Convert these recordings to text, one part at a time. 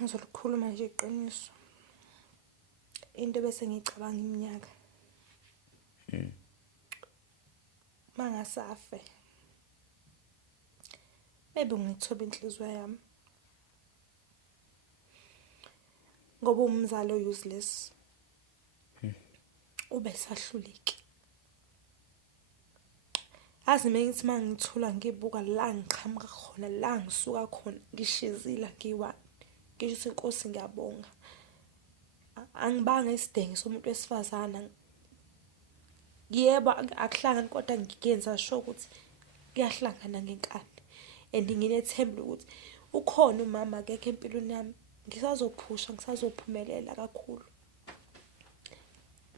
ngizolikhuluma nje iqiniso. Into bese ngicabanga iminyaka. Mangasafe. Maybe ngithoba inhliziyo yami. Ngoba umzali useless. Ube sahluleki. Azi mengithi mangithula ngibuka la ngiqhamuka khona, la ngisuka khona, ngishizila ngiwani. Ngisho inkosi ngiyabonga. Angibanga isidenge somuntu wesifazana. Yebo akuhlangani kodwa ngiyenza sure ukuthi kuyahlangana ngenkani. And nginethemba ukuthi ukhona umama akekho empilweni yami. Ngisazophusha, ngisazophumelela kakhulu.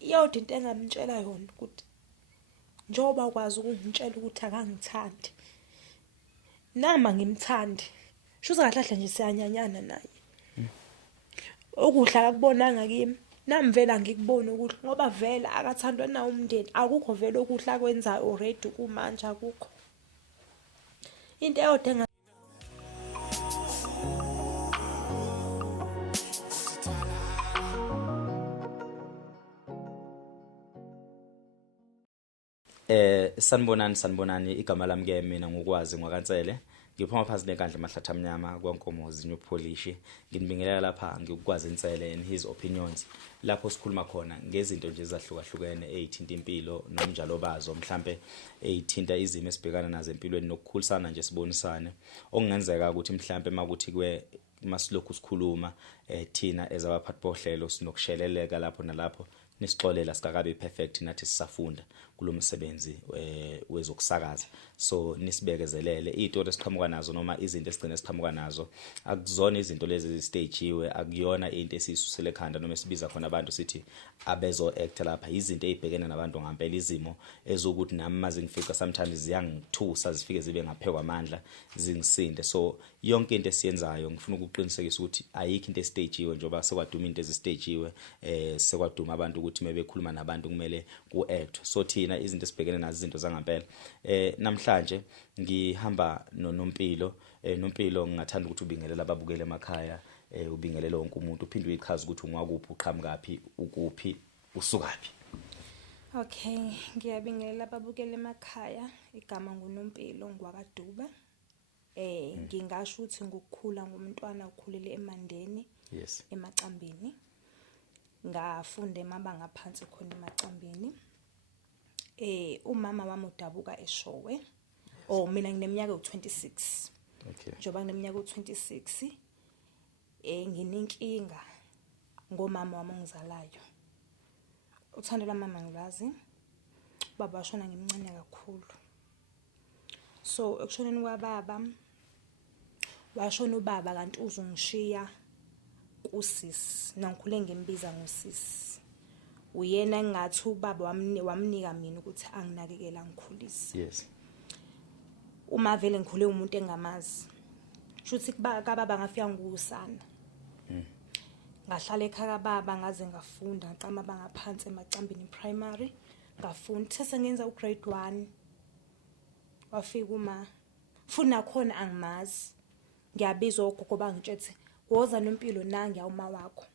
Iyodwa into engamtshela yona ukuthi njoba ukwazi ukungitshela ukuthi akangithandi. Nama ngimthandi. Shuthi kahle kahle nje siyanyanyana naye. Okuhla akubonanga kimi. Nami vela ngikubona ukuthi ngoba vela akathandwa nawo umndeni. Akukho vele okuhla akwenzayo already kumanje akukho. Into eyodwa sanibonani igama lami ke mina ngokwazi ngwakaNtsele ngiphuma phansi lenkandla Mahlatha Mnyama kwaNkomozi New Polish nginibingelela lapha ngikwazi Ntsele and his opinions lapho sikhuluma khona ngezinto nje ezahlukahlukene ezithinta impilo nomnjalo bazo mhlambe ezithinta izimo esibhekana nazo empilweni nokukhulisana nje sibonisane okungenzeka ukuthi mhlambe makuthi masilokhu sikhuluma thina ezabaphathi bohlelo sinokusheleleka lapho nalapho nisixolela sikakabe perfect nathi sisafunda kulomsebenzi wezokusakaza so nisibekezelele izinto esiqhamuka nazo noma izinto esigcina siqhamuka nazo akuzona izinto lezi ezistage akuyona into esisusele ekhanda noma esibiza khona abantu sithi abezo act lapha izinto ezibhekene nabantu ngempela izimo ezokuthi nami maze ngifica sometimes ziyangithusa zifike zibe ngaphekwa amandla zingisinde so yonke into esiyenzayo ngifuna ukuqinisekisa ukuthi ayikho into estage njengoba sekwaduma into ezistage sekwaduma abantu ukuthi mebekhuluma nabantu kumele ku-act so thina izinto esibhekene nazo izinto zangempela namhlanje ngihamba noNompilo noMpilo ngingathanda ukuthi ubingelele ababukele emakhaya ubingelele wonke umuntu uphinde uyichaza ukuthi ungwakuphi uqhamukaphi ukuphi usukaphi. Okay, ngiyabingelela ababukele emakhaya igama nguNompilo ngwakaDuba. Ngingasho ukuthi ngokukhula ngumntwana okhulele eMandeni yes eMacambini. Ngafunda emabanga aphansi khona eMacambini. Umama wami udabuka eShowe. Mina ngineminyaka u26. Okay. Njoba ngineminyaka u26 nginenkinga ngomama wami ongizalayo. Uthando lwamama ngilazi. Baba washona ngimncane kakhulu. So ekushoneni kwababa washona ubaba kanti uzongishiya kusisi nangikhule ngimbiza ngosisi. Uyena engathi ubaba wamnika mina ukuthi anginakekela ngikhulise. Yes. Uma vele ngikhule umuntu engamazi. Shuthi kababa ngafika ngusana. Ngahlala ekhaya kababa ngaze ngafunda ngaqama bangaphansi eMacambini primary ngafunda sese ngenza ugrade 1 wafika uma funa khona angimazi ngiyabizwa ogogo bangitshethi woza noMpilo nangi awuma wakho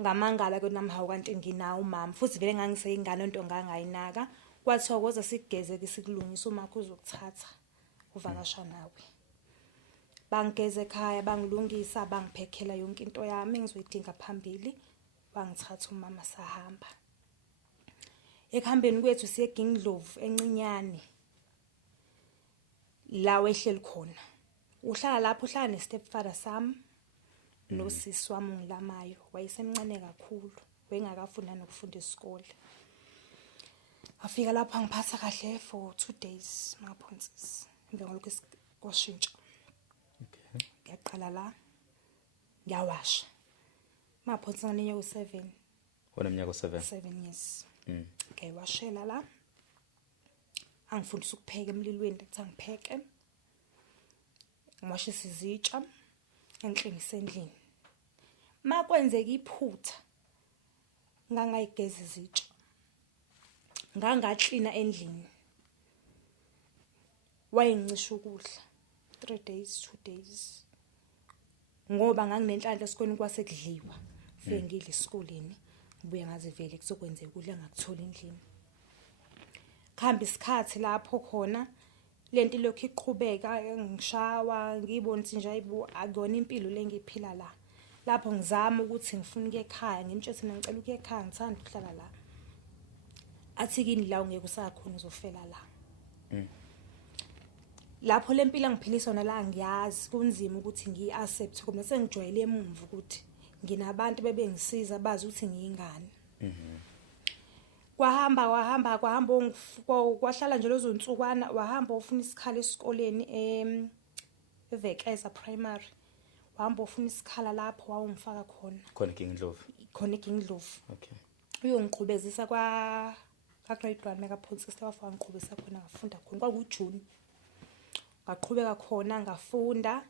ngamangala ke nami hawu kanti nginawo umama futhi vele ngangiseyingane into ngangayinaka kwathiwa koza sigeze ke sikulungisa uma kuzokuthatha uvakasha nawe bangigeze ekhaya bangilungisa bangiphekhela yonke into yami engizoyidinga phambili bangithatha umama sahamba ekuhambeni kwethu siye eGingdlovu encinyane la wehleli khona uhlala lapho uhlala nestepfather sami nosisi wami ongilamayo wayesemncane kakhulu wayengakafunda nokufunda isikole afika lapho angiphatha kahle for 2 days maphonsisi emva kwalokho kwashintsha Okay. ngiyaqala la ngiyawasha maphonsisi nginenyaka u7 Wona mnyaka 7 7 years okay washela la angifundisa ukupheka emlilweni ukuthi angipheke ngwashisa izitsha enhlengisa endlini makwenzeka iphutha ngangayigeza izitsha ngangaklina endlini wayengicisha ukudla 3 days 2 days ngoba nganginenhlanhla esikoleni kwasekudliwa sengidla esikoleni ubuye ngaze vele kuzokwenzeka ukudla engakuthola endlini. Khamba isikhathi lapho khona lento lokhu iqhubeka ngishawa ngibona ukuthi nje ayibo akuyona impilo lengiphila la. Lapho ngizama ukuthi ngifuna ukuya ekhaya ngimtshela ngicela ukuya ekhaya ngithanda ukuhlala la. Athi kini la ungeke usakhona uzofela la. Lapho lempilo engiphilisa yona la ngiyazi kunzima ukuthi ngiyiaccept ngoba sengijwayele emuva ukuthi nginabantu bebengisiza bazi ukuthi ngiyingane. Kwahamba kwahlala nje lezo nsukwana wahamba ufuna isikhala esikoleni eVekeza primary. Wahamba ufuna isikhala lapho wawungifaka khona. Khona eKingdlovu. Khona eKingdlovu. Okay. Uyongiqhubezisa kwa grade 1 mega point 6 wafika ngiqhubezisa khona ngafunda khona kwakuJune. Ngaqhubeka khona ngafunda.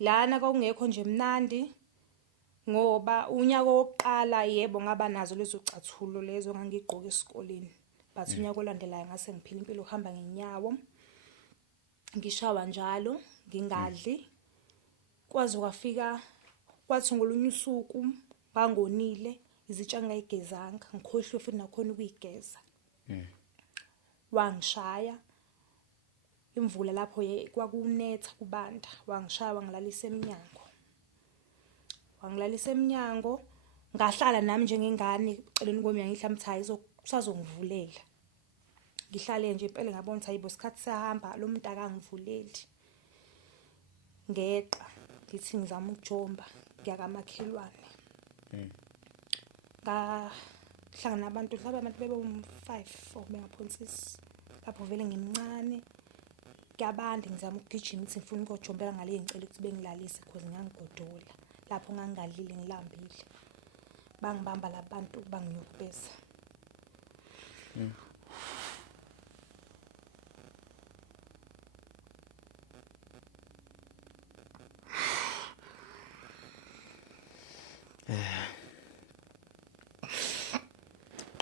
Lana kwakungekho nje mnandi ngoba unyaka wokuqala yebo ngaba nazo lezo cathulo lezo ngangigqoka esikoleni. But unyaka olandelayo ngase ngiphila impilo uhamba ngenyawo. Ngishawa njalo ngingadli. Kwaze kwafika kwathi ngolunye usuku bangonile izitsha ngayigezanga ngikhohlwe futhi nakhona ukuyigeza. Wangishaya imvula lapho kwakunetha kubanda wangishaya wangilalisa eminyango. Wangilalisa eminyango ngahlala nami njengengane eceleni komnyango ngihlambe ukuthi kusazongivulela. Ngihlale nje impela ngabona ukuthi hayibo isikhathi sahamba lo muntu akangivuleli. Ngeqa ngithi ngizama ukujomba ngiyakamakhelwane. Ngahlangana nabantu bebe 5 or bengaphonsisi lapho vele ngimncane ngabandi ngizama ukugijima ukuthi ngifuna ukujombela ngale ngicela ukuthi bengilalise because ngangigodola lapho ngangalile ngilambile. Bangibamba labantu banginyukubeza.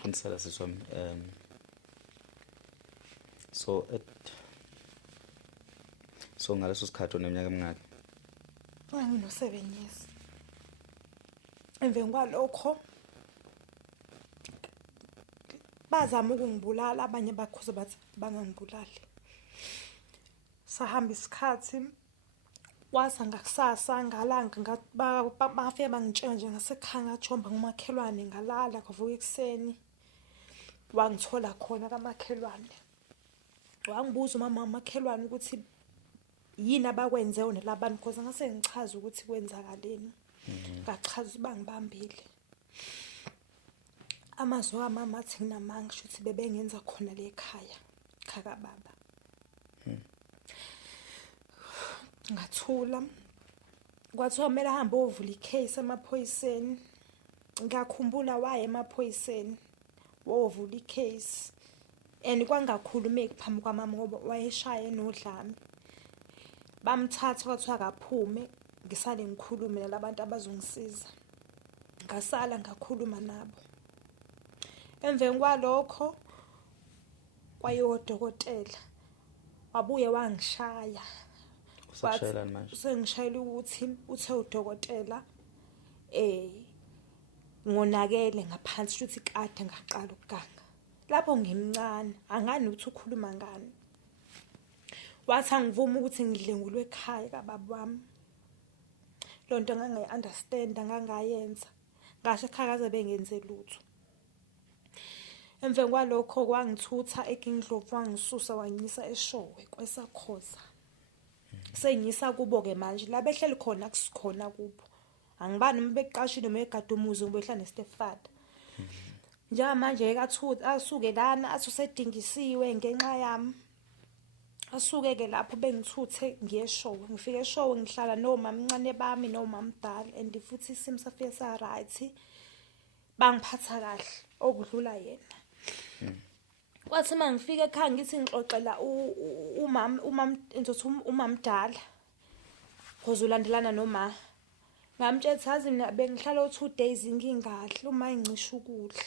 Insala siswami so ngaleso sikhathi oneminyaka emingaki? Ngino 7 years. Emveni kwalokho bazama ukungibulala abanye bakhoza bathi bangangibulali. Sahamba isikhathi wasa ngakusasa ngalanga bafike bangitshela nje ngasekhaya ngajomba ngomakhelwane ngalala kwavuka ekseni. Wangithola khona kamakhelwane. Wangibuza umama wamakhelwane ukuthi yini abakwenze wona labantu because ngase ngichaza ukuthi kwenzakaleni. Ngachaza bangibambile. Amazwi wamama athi nginamanga ukuthi bebengenza khona le ekhaya khaka baba. Ngathula kwathiwa kumele ahambe ovula icase emaphoyiseni. Ngiyakhumbula waye emaphoyiseni wovula icase and kwangakhulumeki phambi kwamama ngoba wayeshaya enodlame. Bamthatha kwathiwa akaphume ngisale ngikhulume nalabantu abazongisiza. Ngasala ngakhuluma nabo. Emveni kwalokho kwayodokotela wabuye wangishaya. Usashayelana manje? Sengishayela ukuthi uthe udokotela ngonakele ngaphansi ukuthi kade ngaqala ukuganga. Lapho ngimncane angani ukuthi ukhuluma ngani. Wathi angivuma ukuthi ngidlengulwe ekhaya kababa wami. Lo nto ngangayi-understand ngangayenza. Ngasho ekhaya kaze bengenze lutho. Emveni kwalokho kwangithutha eKingdlovu wangisusa wangisa eShowe kwesakhoza. Sengisa kubo ke manje la behleli khona kusikhona kubo. Angibani noma beqashile noma egada umuzi ngoba ehlala neStepfather. Njengamanje asuke lana asusedingisiwe ngenxa yami. Asuke ke lapho bengithuthe ngiyeShowe. Ngifike eShowe ngihlala nomamncane bami nomamdala and futhi isimo safike sa right. Bangiphatha kahle okudlula yena. Kwathi mangifika ekhaya ngithi ngixoxela umamdala because ulandelana noma ngamtshela thazi mina bengihlala 2 days ngingadli uma incisha ukudla.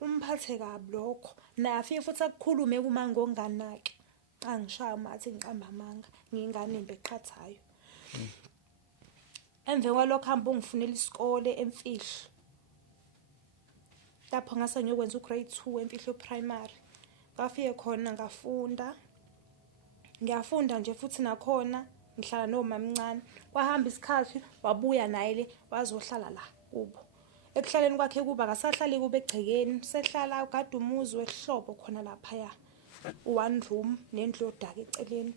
Umphathe kabi lokho. Naye afike futhi akukhulume kuma ngonganaki. Angishaya mathi ngiqamba amanga ngingane beqhathayo. emve kwalokho hamba ungifunela isikole emfihlo lapho ngase ngiyokwenza ugrade 2 emfihlo primary. Ngafike khona ngiyafunda nje futhi nakhona ngihlala nomamncane. Kwahamba isikhathi wabuya naye le wazohlala la kubo. Ekuhlaleni kwakhe kuba akasahlali kube egcekeni, sehlala ukade umuzi wehlobo khona lapha one room nendlu yodaka eceleni.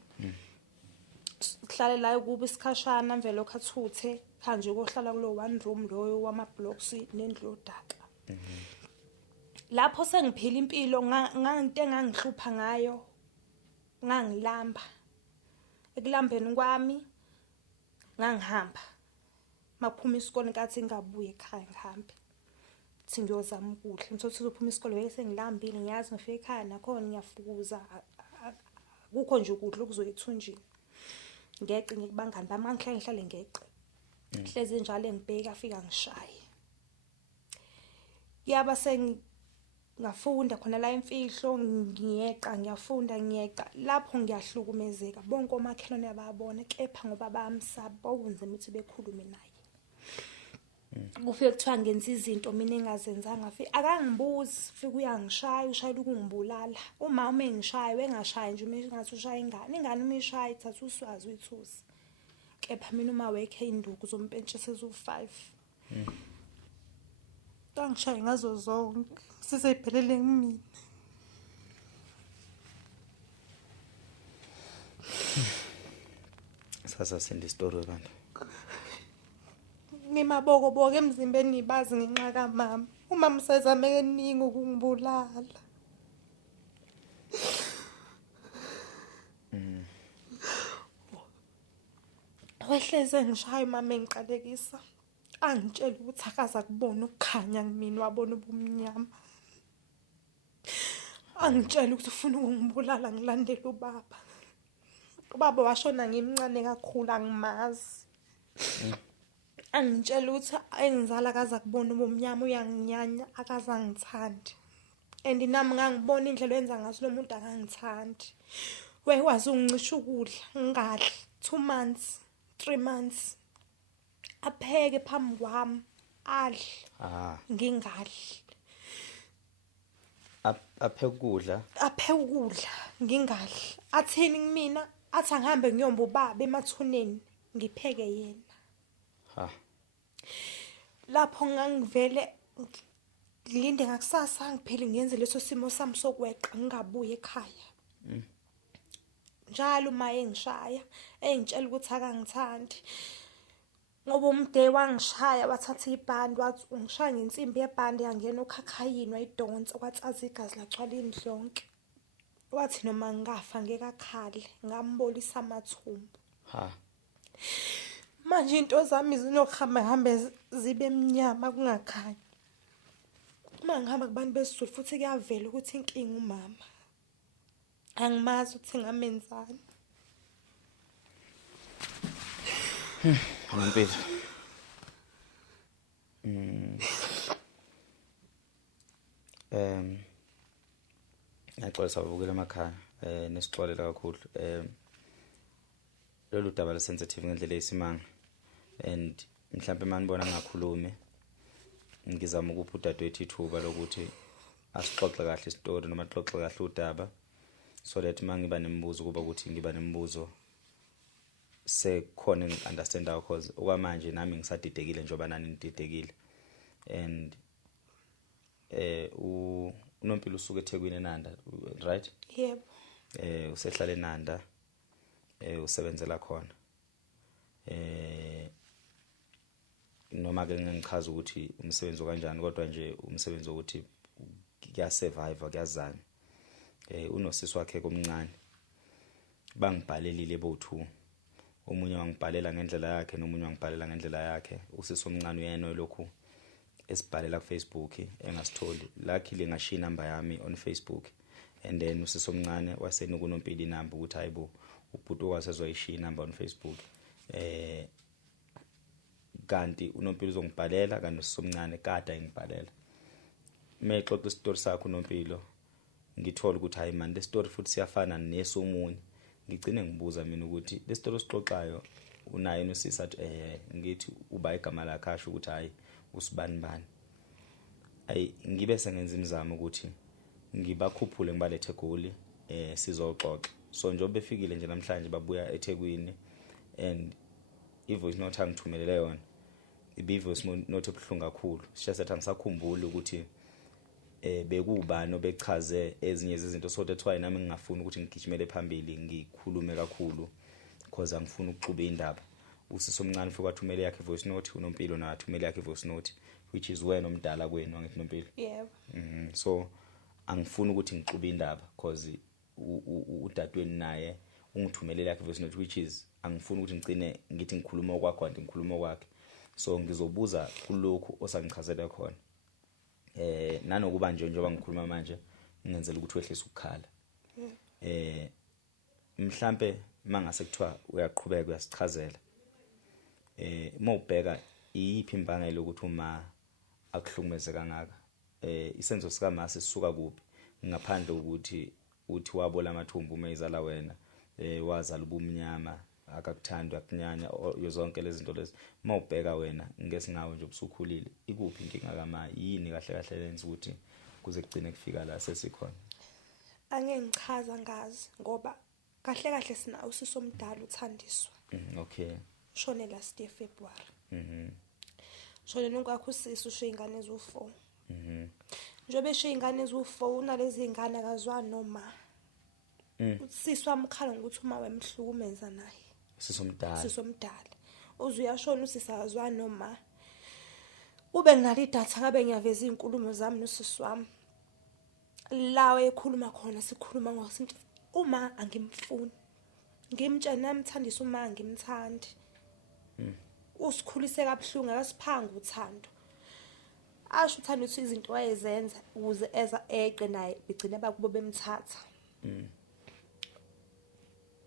Kuhlale la kuba isikhashana mvelo lokho athuthe kanje kohlala kulo one room loyo wama blocks nendlu yodaka. Lapho sengiphila impilo nganginte engangihlupha ngayo ngangilamba. Ekulambeni kwami ngangihamba maphuma isikole nkathi ngabuye ekhaya ngihambethi ngiyozama ukudla ngithothi uzophuma isikole bese ngilambile ngiyazi ngifika ekhaya nakhona ngiyafukuza kukho nje ukudla okuzoyithunjini ngeqe ngikubangani bami ngihlale ngeqe hleze njalo engibheka afika ngishaye yaba ngafunda khona la emfihlo ngiyeqa ngiyafunda ngiyeqa lapho ngiyahlukumezeka bonke omakhelwane yababona kepha ngoba bamsaba bawunzima ukuthi bekhulume naye. Kufike kuthiwa ngenza izinto mina engazenzanga akangibuzi fika uyangishaya ushayela ukungibulala uma engishaya wengashayi nje ngathi ushaya ingane uma ishaya ithatha uswazi uyithusi kepha mina uma wekhe induku uzompentshisa ezu5 Tangishaye ngazo zonke sizayiphelele kimi. Sasa send story bantu. Ngimaboko emzimbeni ibazi ngenxa kaMama. Umama usezame keningi ukungibulala. Wehleze ngishaya mama engiqalekisa. Angitshela ukuthi akaza kubona ukukhanya kumina wabona ubumnyama. Angitshela ukuthi ufuna ukungibulala ngilandele ubaba. Ubaba washona ngimncane kakhulu angimazi. Angitshela ukuthi engizala akaza kubona ubumnyama uyanginyanya akaza ngithandi. And nami ngangibona indlela wenza ngaso lo muntu akangithandi. Wazi ungicisha ukudla ngingadli 2 months 3 months. Apheke phambi kwami adle ngingadli. Aphe ukudla ngingadli. Athini kumina athi angihambe ngiyomba ubaba emathuneni ngipheke yena. Lapho ngangivele ngilinde ngakusasa ngiphele ngenze leso simo sami sokweqa ngingabuye ekhaya. Njalo uma engishaya engitshela ukuthi akangithandi. Ngoba umde wangishaya wathatha ibhandi wathi ungishaya ngensimbi yebhandi yangena okhakhayini wayidonsa kwatsaza igazi lagcwala indlonke. Wathi noma ngingafa ngeke akhale ngambolisa amathumbu. Manje into zami zinokuhamba zibe emnyama kungakhanyi. Uma ngihamba kubantu besizulu futhi kuyavela ukuthi inkinga umama. Angimazi ukuthi ngamenzani. Ngempela. Ngixolisa ukubukela emakhaya nesixolela kakhulu. Lolu daba le sensitive ngendlela eyisimanga and mhlawumbe manibona ngakhulume ngizama ukupha udadewethu ithuba lokuthi asixoxe kahle istory noma xoxe kahle udaba so that mangiba nemibuzo kuba ukuthi ngiba nemibuzo sekhona ngi-understand because okwamanje nami ngisadidekile njengoba nani nididekile and uNompilo usuke eThekwini eNanda right? Yebo. Usehlala eNanda usebenzela khona. Noma ke ngichaza ukuthi umsebenzi kanjani kodwa nje umsebenzi ukuthi kuyasurvive kuyazana. Unosisi wakhe komncane bangibhalelile bo2. Omunye wangibhalela ngendlela yakhe nomunye wangibhalela ngendlela yakhe. Usisi omncane uyena olokhu esibhalela ku Facebook engasitholi. Luckily ngashiya inamba yami on Facebook and then usisi omncane wasenika uNompilo inamba ukuthi hayibo ubhuti wasezoyishiya inamba on Facebook. Kanti uNompilo uzongibhalela kanti usisi omncane kade engibhalela. Mexoxa istory sakho uNompilo ngithola ukuthi hayi man le story futhi siyafana nesomunye. Ngigcine ngibuza mina ukuthi le story osixoxayo unaye usisi athi ngithi uba igama lakhe asho ukuthi hayi usibani bani. Ngibe sengenza imizamo ukuthi ngibakhuphule ngibalethe eGoli sizoxoxa. So njengoba befikile nje namhlanje babuya eThekwini and ivoice note angithumelele yona ibivoice note ebuhlungu kakhulu. Siyasethi angisakhumbuli ukuthi bekubani obechaze ezinye izinto so that's why nami ngingafuni ukuthi ngigijimele phambili ngikhulume kakhulu because angifuni ukuxuba indaba. Usisi omncane futhi wathumela yakhe voice note uNompilo na wathumela yakhe voice note which is wena omdala kwenu angithi Nompilo. Yebo. So angifuni ukuthi ngixube indaba because udadweni naye ungithumelela yakhe voice note which is angifuni ukuthi ngicine ngithi ngikhuluma okwakho kanti ngikhuluma okwakhe. So ngizobuza kulokhu osangichazela khona. Nanokuba njengoba ngikhuluma manje ngenzela ukuthi wehlise ukukhala. Mhlambe mangase kuthiwa uyaqhubeka uyasichazela. Mawubheka iyiphi imbangela ukuthi uma akuhlumeze kangaka. Isenzo sika mase sisuka kuphi ngaphandle ukuthi uthi wabola amathumbu umezala wena wazala ubumnyama akakuthandwa akunyanya yozonke lezi zinto lezi. Mawubheka wena ngesingawe nje ubusukhulile ikuphi inkinga kama yini kahle kahle lenza ukuthi kuze kugcine kufika la sesikhona. Angeke ngichaza ngazi ngoba kahle kahle sina usisi omdala uThandiswa. Okay. Shone last year February. Shone nongakho usisi usho ingane ezu4. Njobe esho ingane ezu4 unalezi ingane akazwani noma. Usisi wamkhala ngokuthi uma wemhlukumeza naye. Usisi omdala. Usisi omdala. Uzuyashona usisi akazwani noma. Ube nginali idatha ngabe ngiyaveza izinkulumo zami nosisi wami. Lawe ekhuluma khona sikhuluma ngosinto uma angimfuni. Ngimtshela nami Thandiswa uma ngimthandi. Usikhulise kabuhlungu akasiphanga uthando. Asho uthanda ukuthi izinto wayezenza ukuze eza eqe naye begcina bakubo bemthatha.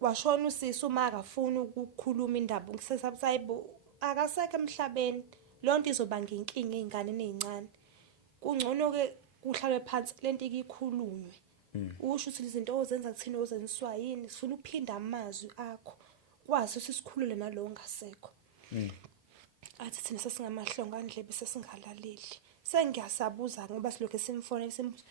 Washona usisi uma akafuni ukukhuluma indaba ngisesabusayibo akasekho emhlabeni lonto izobanga inkinga ezingane ezincane. Kungcono ke kuhlalwe phansi lento ikikhulunywe. Usho ukuthi izinto ozenza kuthina ozenswa yini sifuna ukuphinda amazwi akho kwazi sisikhulule nalo ngasekho. Athi thina sesingamahlonga andlebe sesingalaleli. Sengiyasabuza ngoba silokho simfonela simbuza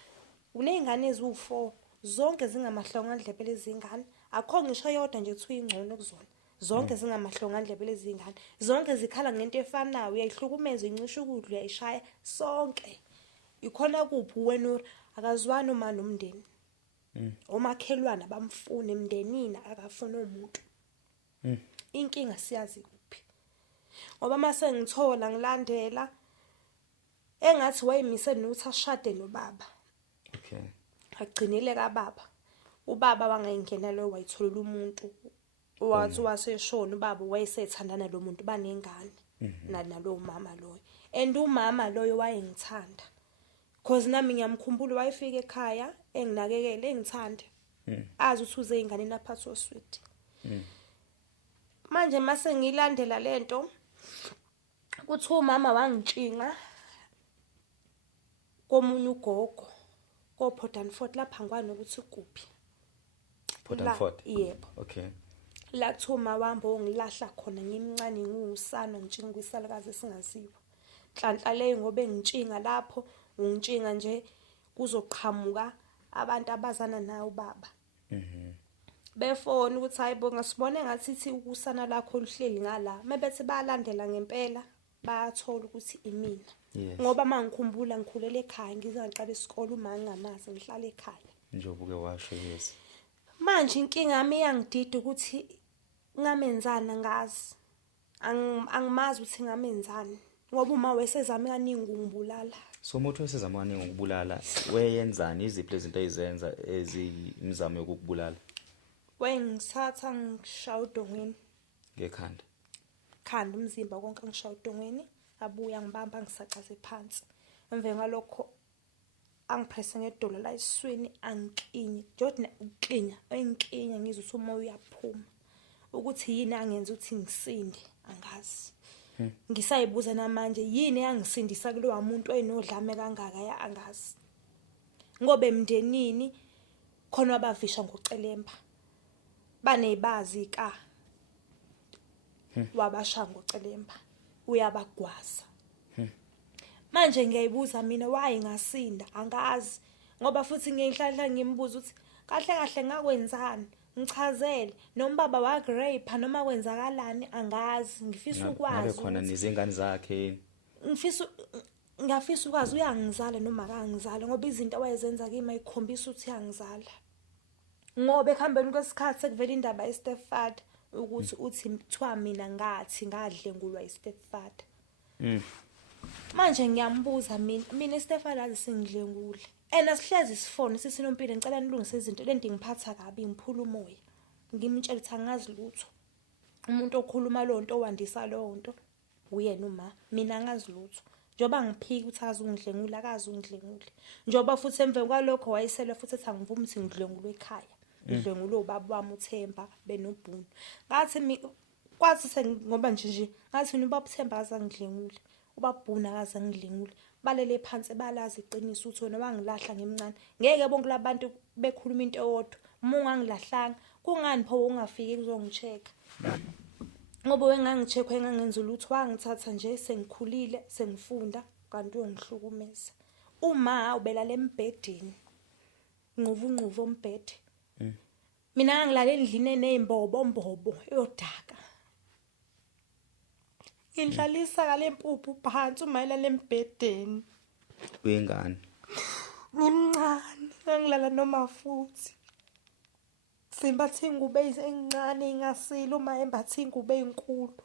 unezingane ezu4 zonke zingamahlonga andlebe lezi zingane akho ngisho yodwa nje kuthiwa ingcono kuzona zonke zingamahlonga andlebe lezi zingane zonke zikhala ngento efanayo uyayihlukumeza incisha ukudla uyayishaya sonke ikhona kuphi wena akazwani uma nomndeni omakhelwana bamfuna emndenini akafuna umuntu. Inkinga siyazi kuphi ngoba mase ngithola ngilandela engathi wayemise nokuthi ashade nobaba. Okay. Agcinile kaBaba. Ubaba wangayingena lo wayitholela umuntu wathi waseshona ubaba wayesethandana lo muntu banengane nalo mama loyo. And umama loyo wayengithanda. Cause nami ngiyamkhumbula wayefika ekhaya enginakekele engithanda. Azi ukuthi uze ingane naphathi osweet. Manje mase ngilandela lento kuthi umama wangitshinga komunye ugogo ko Port and Fort lapha ngwane ukuthi kuphi. Port and Fort. Yebo. Okay. La kuthoma wambo ngilahla khona ngimncane ngusana ngitshinga kwisalakazi singaziwa. Nhlanhla leyo ngobe ngitshinga lapho ungitshinga nje kuzoqhamuka abantu abazana nawe ubaba. Befona ukuthi hayibo ngasibone ngathi ukusana lakho oluhleli ngala mebethi balandela ngempela bayathola ukuthi imina. Ngoba mangikhumbula ngikhulela ekhaya ngizaqala isikole uma ngingamazi ngihlala ekhaya. Njengoba washo yes. Manje inkinga yami iyangidida ukuthi ngamenzana ngazi. Angimazi ukuthi ngamenzani ngoba uma wesezama kaningi ungibulala. So umuntu wesezama kaningi ukubulala weyenzani iziphi izinto ezizenza ezimizamo yokukubulala? Wengisatha ngishaya udongweni ngekhanda. Khanda umzimba konke ngishaya udongweni abuya ngibamba ngisaqaze phansi. Emve ngalokho angipresse ngedolo la esiswini angikinye jodna ukinya engikinya ngizwe ukuthi umoya uyaphuma ukuthi yini angenza ukuthi ngisinde angazi. Ngisayibuza namanje yini yangisindisa kulowa muntu oyinodlame kangaka ya angazi. Ngobe emndenini khona abavisha ngocelemba banebazi ka wabashaya ngocelemba uyabagwaza. Manje ngiyayibuza mina why ngasinda angazi ngoba futhi ngiyihlahla ngimbuza ukuthi kahle kahle ngakwenzani ngichazele noma baba wa grape noma kwenzakalani angazi ngifisa ukwazi ngabe khona nezingane zakhe ngafisa ukwazi uyangizala noma akangizala ngoba izinto awayezenza kimi ayikhombisa ukuthi uyangizala ngoba ekhambeni kwesikhathi sekuvela indaba ye-stepfather ukuthi uthi kuthiwa mina ngathi ngadlengulwa yi-stepfather. Manje ngiyambuza mina i-stepfather asingidlengule asihlezi sifone sisinompilo ngicela nilungise izinto lento ngiphatha kabi ngiphula umoya ngimtshela ukuthi angazi lutho umuntu okhuluma lonto owandisa lonto uyena uma mina angazi lutho njoba ngiphika ukuthi akazungidlengula akazungidlengule njoba futhi emveni kwalokho wayesela futhi ethi angivumi ukuthi ngidlengulwe ekhaya ngidlengulwe ubaba wami uThemba benobhunu ngathi kwathi ngoba nje ngathi ubaba uThemba azangidlengule ubabhuna akazangidlengule balele phansi balazi iqiniso uthi wena wangilahla ngimncane ngeke bonke labantu bekhuluma into eyodwa uma ungangilahlanga kungani pho ungafiki kuzongicheka ngoba wengangichekwa engangenza lutho wangithatha nje sengikhulile sengifunda kanti uyongihlukumeza uma ubelala embhedeni nquvu ombhede mina ngangilala endlini enezimbobo eyodaka ngidlalisa kale mpuphu phansi umayelana embhedeni uyingane ngimncane ngangilala noma futhi simbathe ingubo ezincane ingasile uma embathe ingubo ezinkulu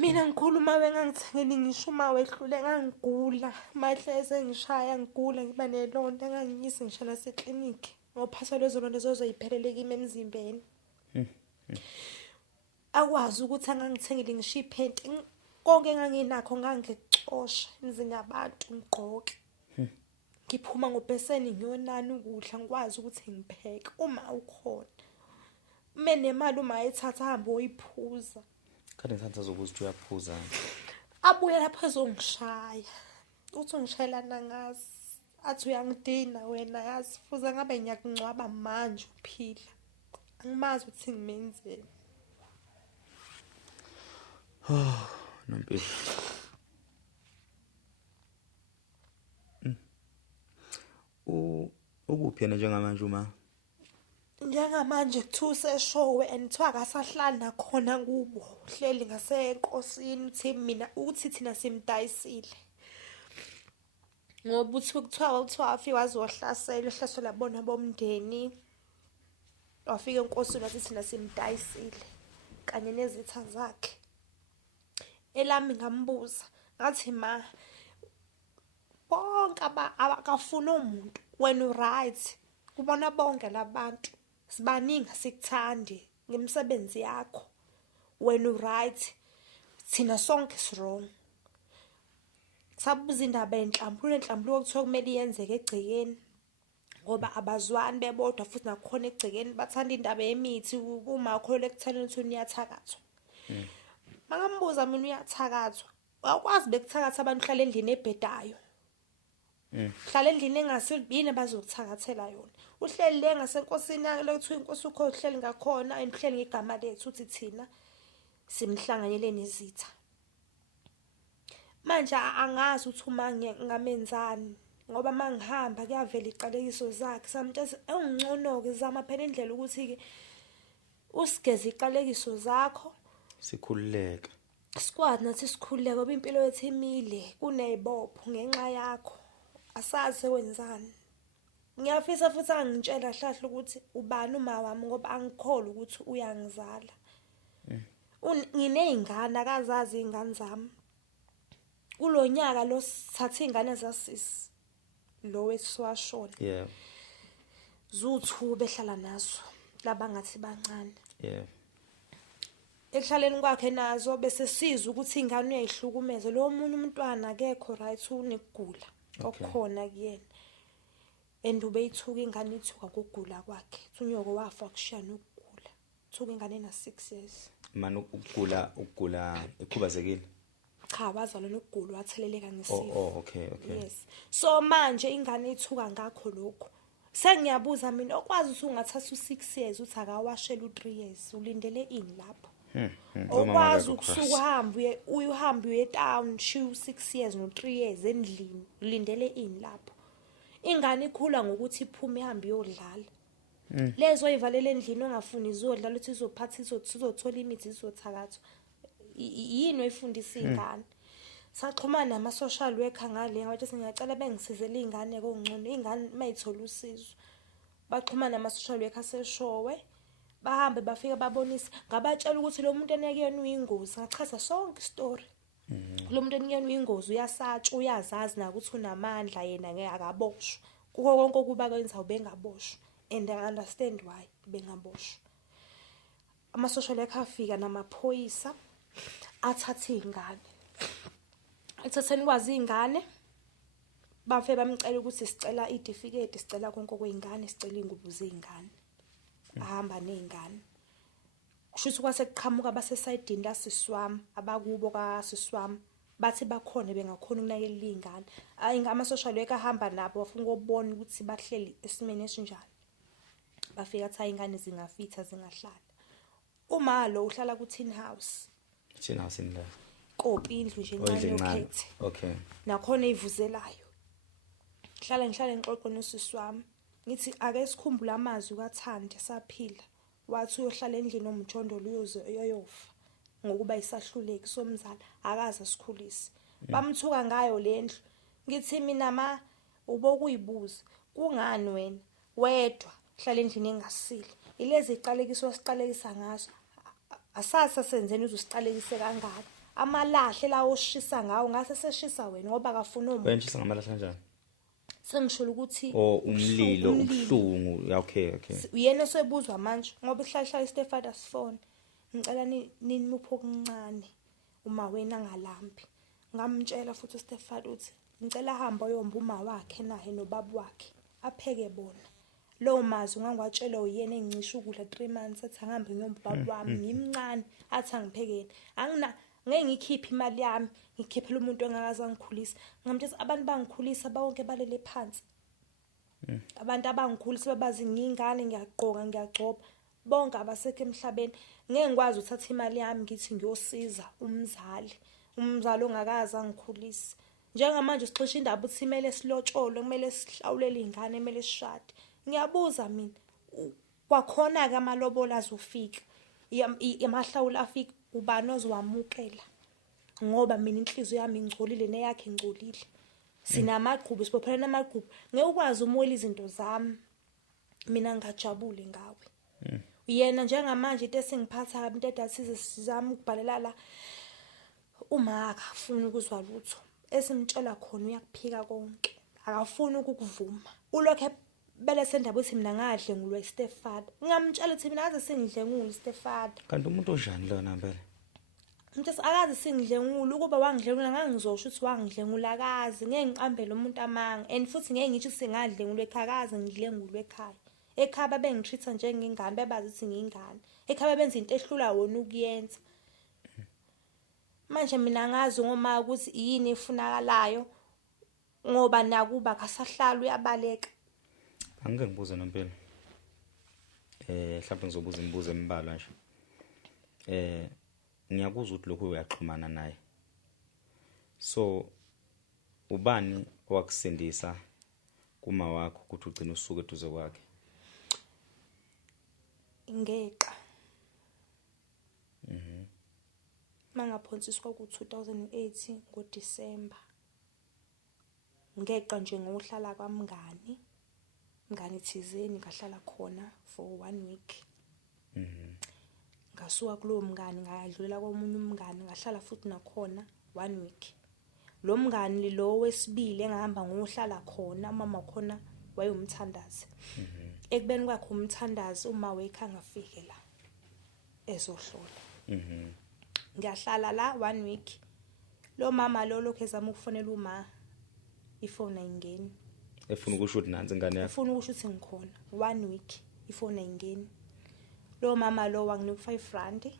mina ngikhuluma ngangithengeni ngisho uma wehlule ngangigula mahleze ngishaya ngigula ngiba nelonda ngangiyise ngisho nasekliniki ngophasa lezo lonto zozoyiphelele kimi emzimbeni akwazi ukuthi angangithengele ngisho iphenti konke enganginakho ngangicosha emzini yabantu ngigqoke ngiphuma ngobheseni ngiyonana ukudla ngikwazi ukuthi ngipheke uma ukhona mina nemali uma ethatha hambe oyiphuza kanti ngithatha zokuthi uyaphuza abuye lapha ezongishaya uthi ngishayelana ngazi athi uyangidina wena yazi fuza ngabe ngiyakungcwaba manje uphila angimazi ukuthi ngimenzeni. Nompilo ukuphi yena njengamanje uma njengamanje kuthiwa useshowe and kuthiwa akasahlali nakhona kubo hleli ngasenkosini uthi mina uthi thina simdayisile ngoba uthi kuthiwa afike wazohlasela uhlasela bona bomndeni wafika enkosini wathi thina simdayisile kanye nezitha zakhe elami ngambuza ngathi ma bonke abakafuna umuntu wena uright kubona bonke labantu sibaningi sikuthandi ngemsebenzi yakho wena uright thina sonke wrong sabuza indaba enhlambululo okuthiwa kumele iyenzeke egcekeni ngoba abazwani bebodwa futhi nakhona egcekeni bathanda indaba yemithi uma ukholele ekutheleni ukuthi uyathakathwa mangambuza mina uyathakathwa awukwazi bekuthakatha abantu hlala endlini ebhedayo hlala endlini engasilibini bazokuthakathela yona uhleli le ngasenkosini yakhe lokuthiwa inkosi ukho uhleli ngakhona ayimhleli ngegama lethu uthi thina simhlanganyele nezitha manje angazi ukuthi uma ngamenzani ngoba mangihamba kuyavela iqalekiso zakhe samtshela engcono-ke zama phela indlela ukuthi ke usigeze iqalekiso zakho sikhululeke sikwazi nathi sikhululeke ngoba impilo yethu imile kunezibopho ngenxa yakho asazi wenzani ngiyafisa futhi angitshela hlahla ukuthi ubani uma wami ngoba angikholwa ukuthi uyangizala nginezingane akazazi izingane zami kulonyaka lo sithatha izingane zasisi lo wethiwashona zuthu behlala nazo labangathi bancane ekhaleni kwakhe nazo bese sizwe ukuthi ingane uyayihlukumeza lo munye umntwana akekho right unekugula okukhona kuyena endube ithuka ingane ithuka ngokugula kwakhe unyoko wafa kushiya nokugula ithuka ingane na 6 years manje ukugula ekhubazekile cha wazalwa nokugula watheleleka ngesifo okay yes so manje ingane ithuka ngakho lokho Sengiyabuza mina okwazi ukuthi ungathatha u6 years uthi akawashela u3 years ulindele ini lapho. Okwazi ukusuka uhambe uye town shiya u6 years no3 years endlini ulindele ini lapho. Ingane ikhula ngokuthi iphume ihambe iyodlala. Lezo oyivalela endlini ongafuni izodlala uthi izophatha izothola imithi izothakathwa. Yini oyifundisa ingane? Saxhumana nama social worker ngale ngathi singacela bengisizele ingane kokungcono ingane mayithola usizo. Baxhumana nama social worker seshowe bahambe bafika babonisa ngabatshela ukuthi lo muntu enekuyena uyingozi ngachaza sonke istory. Lo muntu enekuyena uyingozi uyasatsha uyazazi na ukuthi unamandla yena ngeke akaboshwe. Kuko konke okuba kwenza ubengaboshwe and I understand why bengaboshwe. Ama social worker afika namaphoyisa athatha ingane. Ethatheni kwazi ingane bafe bamcela ukuthi sicela icertificate sicela konke kweingane sicela ingubo zeingane ahamba nezingane kushuthi kwase kuqhamuka basesayidini lasiswami abakubo kaSiswami bathi bakhona bengakhona ukunakekela izingane ama social worker ahamba nabo bafuna ukubona ukuthi bahleli esimene esinjani bafika athi ingane zingafitha zingahlala uma lo uhlala ku tin house indla kopi indlu nje encane yokhethe okay nakhona ivuzelayo hlala ngixoxe noSiswami ngithi ake sikhumbule amazwi kaThandi saphila wathi uyohlala endlini nomjondolo uyoyofa ngokuba isahluleki somzala akaze asikhulise bamthuka ngayo lendlu ngithi mina ubokuyibuza kungani wena wedwa hlala endlini engasile ilezi iqalekiso siqalekisa ngaso asasa senzeni uzosiqalekise kangaka amalahle la oshisa ngawo ngase seshisa wena ngoba akafuna umuntu wenshisa ngamalahle kanjani sengisholo ukuthi umlilo ubuhlungu okay uyena osebuzwa manje ngoba ihlahla iStefadas phone ngicela nimupho okuncane uma wena ngalambi ngamtshela futhi uStefan uthi ngicela hamba uyomba uma wakhe naye nobaba wakhe apheke bona lo mazi ngangwatshela uyena engicisha ukudla 3 months athi angihambe ngiyomba baba wami ngimncane athi angiphekeni angina ngeke ngikhiphe imali yami ngikhiphela umuntu engakaza ngikhulisa ngamthethe abantu bangikhulisa bonke balele phansi abantu abangikhulisa babazi ngingane ngiyaqoka ngiyagcoba bonke abasekho emhlabeni ngeke ngikwazi uthatha imali yami ngithi ngiyosiza umzali ongakaza ngikhulisa njengamanje sixoxa indaba uthi imele silotsholo kumele sihlawulele ingane emele sishade ngiyabuza mina kwakhona ke amalobola azofika amahlawula afika ubani ozwamukela ngoba mina inhliziyo yami ingcolile neyakhe ingcolile sinamaqhubu sibophelana amaqhubu ngeke ukwazi umwela izinto zami mina ngajabule ngawe yena njengamanje into esingiphatha kabi into edathi sizama ukubhalela la uma akafuni ukuzwa lutho esimtshela khona uyakuphika konke akafuni ukukuvuma ulokho bele sendaba uthi mina ngadle ngulwe Stefan ngamtshela ukuthi mina aze singidle ngulu Stefan kanti umuntu onjani lona phela mthetho akazi singidlengula ukuba wangidlengula ngangizosho ukuthi wangidlengula akazi ngeke ngiqambele umuntu amanga and futhi ngeke ngithi singadlengulwe ekhakazi ngidlengulwe ekhaya babengitreata njengengane bebazi ukuthi ngingane ekhaya benza into ehlula wona ukuyenza manje mina ngazi ngoma ukuthi yini efunakalayo ngoba nakuba kasahlala uyabaleka angeke ngibuze nempela mhlawumbe ngizobuza imibuzo embalwa nje ngiyakuzwa ukuthi lokho uyaxhumana naye so ubani owakusindisa kuma wakho ukuthi ugcine usuke eduze kwakhe ngeqa mangaphonsiswa ku2008 ngoDisemba ngeqa nje ngohlala kwamngani ngane thizeni ngahlala khona for 1 week ngasuka kulowo mngani ngadlulela komunye umngani ngahlala futhi nakhona 1 week lo mngani lo wesibili engahamba ngohlala khona mama khona wayumthandazi ekubeni kwakhe umthandazi uma wekha ngafike la ezohlola ngiyahlala la 1 week lo mama lo lokho ezama ukufonela uma ifone ayingeni efuna ukusho ukuthi nansi ingane yakho efuna ukusho ukuthi ngikhona 1 week ifone ayingeni lo mama lo wanginika 5 rand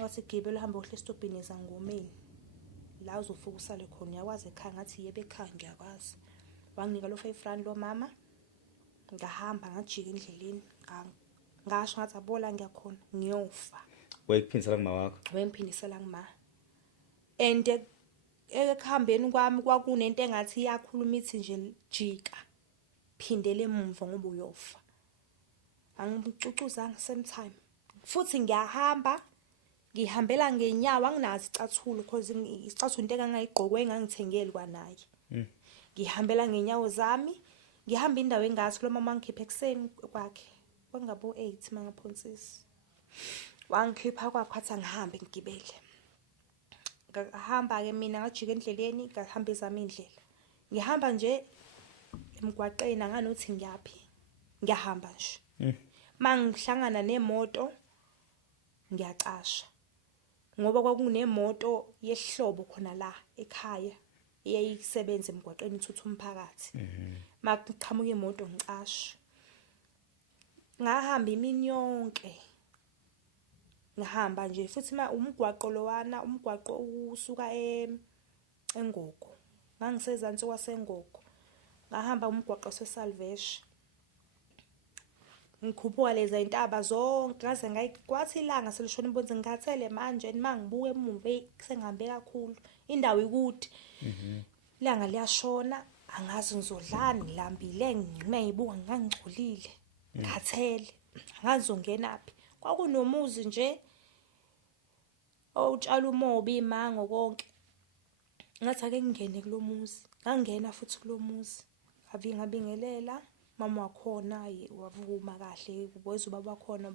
wathi gibela hamba uhle estopini ezangomeni la uzofika usale khona uyakwazi ekhaya ngathi yebe ekhaya ngiyakwazi wanginika lo 5 rand lo mama ngahamba ngajika endleleni ngasho ngathi abola ngiyakhona ngiyofa. Wayekuphindisela kuma wakho? Wengiphindisela kuma. And ekuhambeni kwami kwakunento engathi iyakhuluma ithi nje jika phindele emuva ngoba uyofa. Angibucucuzanga same time. Futhi ngiyahamba ngihambela ngenyawo anginazi icathulo because icathulo into engangayigqokwe engangithengeli kwanaye. Ngihambela ngenyawo zami ngihamba indawo engathi lo mama ngikhipha ekseni kwakhe. Kwangabo 8 mangaphonsisi. Wangikhipha kwakhe athi ngihambe ngigibele. Ngahamba ke mina ngajika endleleni ngahamba izami indlela. Ngihamba nje emgwaqeni anganothi ngiyapi. Ngiyahamba nje. Mangihlangana nemoto ngiyacasha. Ngoba kwakunemoto yehlobo khona la ekhaya eyayisebenza emgwaqeni ithutha umphakathi. Makuqhamuka imoto ngicasha. Ngahamba imini yonke. Ngahamba nje futhi umgwaqo lowana umgwaqo usuka eNgogo. Ngangisezantsi kwaseNgogo. Ngahamba umgwaqo seSalvation. Ngikhuphuka lezi intaba zonke ngaze ngayikwathi ilanga selishona ibonze ngikhathele manje mangibuke emuva sengihambe kakhulu indawo ikude. Ilanga liyashona angazi ngizodlani ngilambile ngiyibuka ngangigcolile ngikhathele angazi zongenaphi. Kwakunomuzi nje otshala umobi imango konke. Ngathi ake ngingene kulomuzi. Ngangena futhi kulomuzi. Ngabingelela mama wakhona wavuma kahle ubweza ubaba wakhona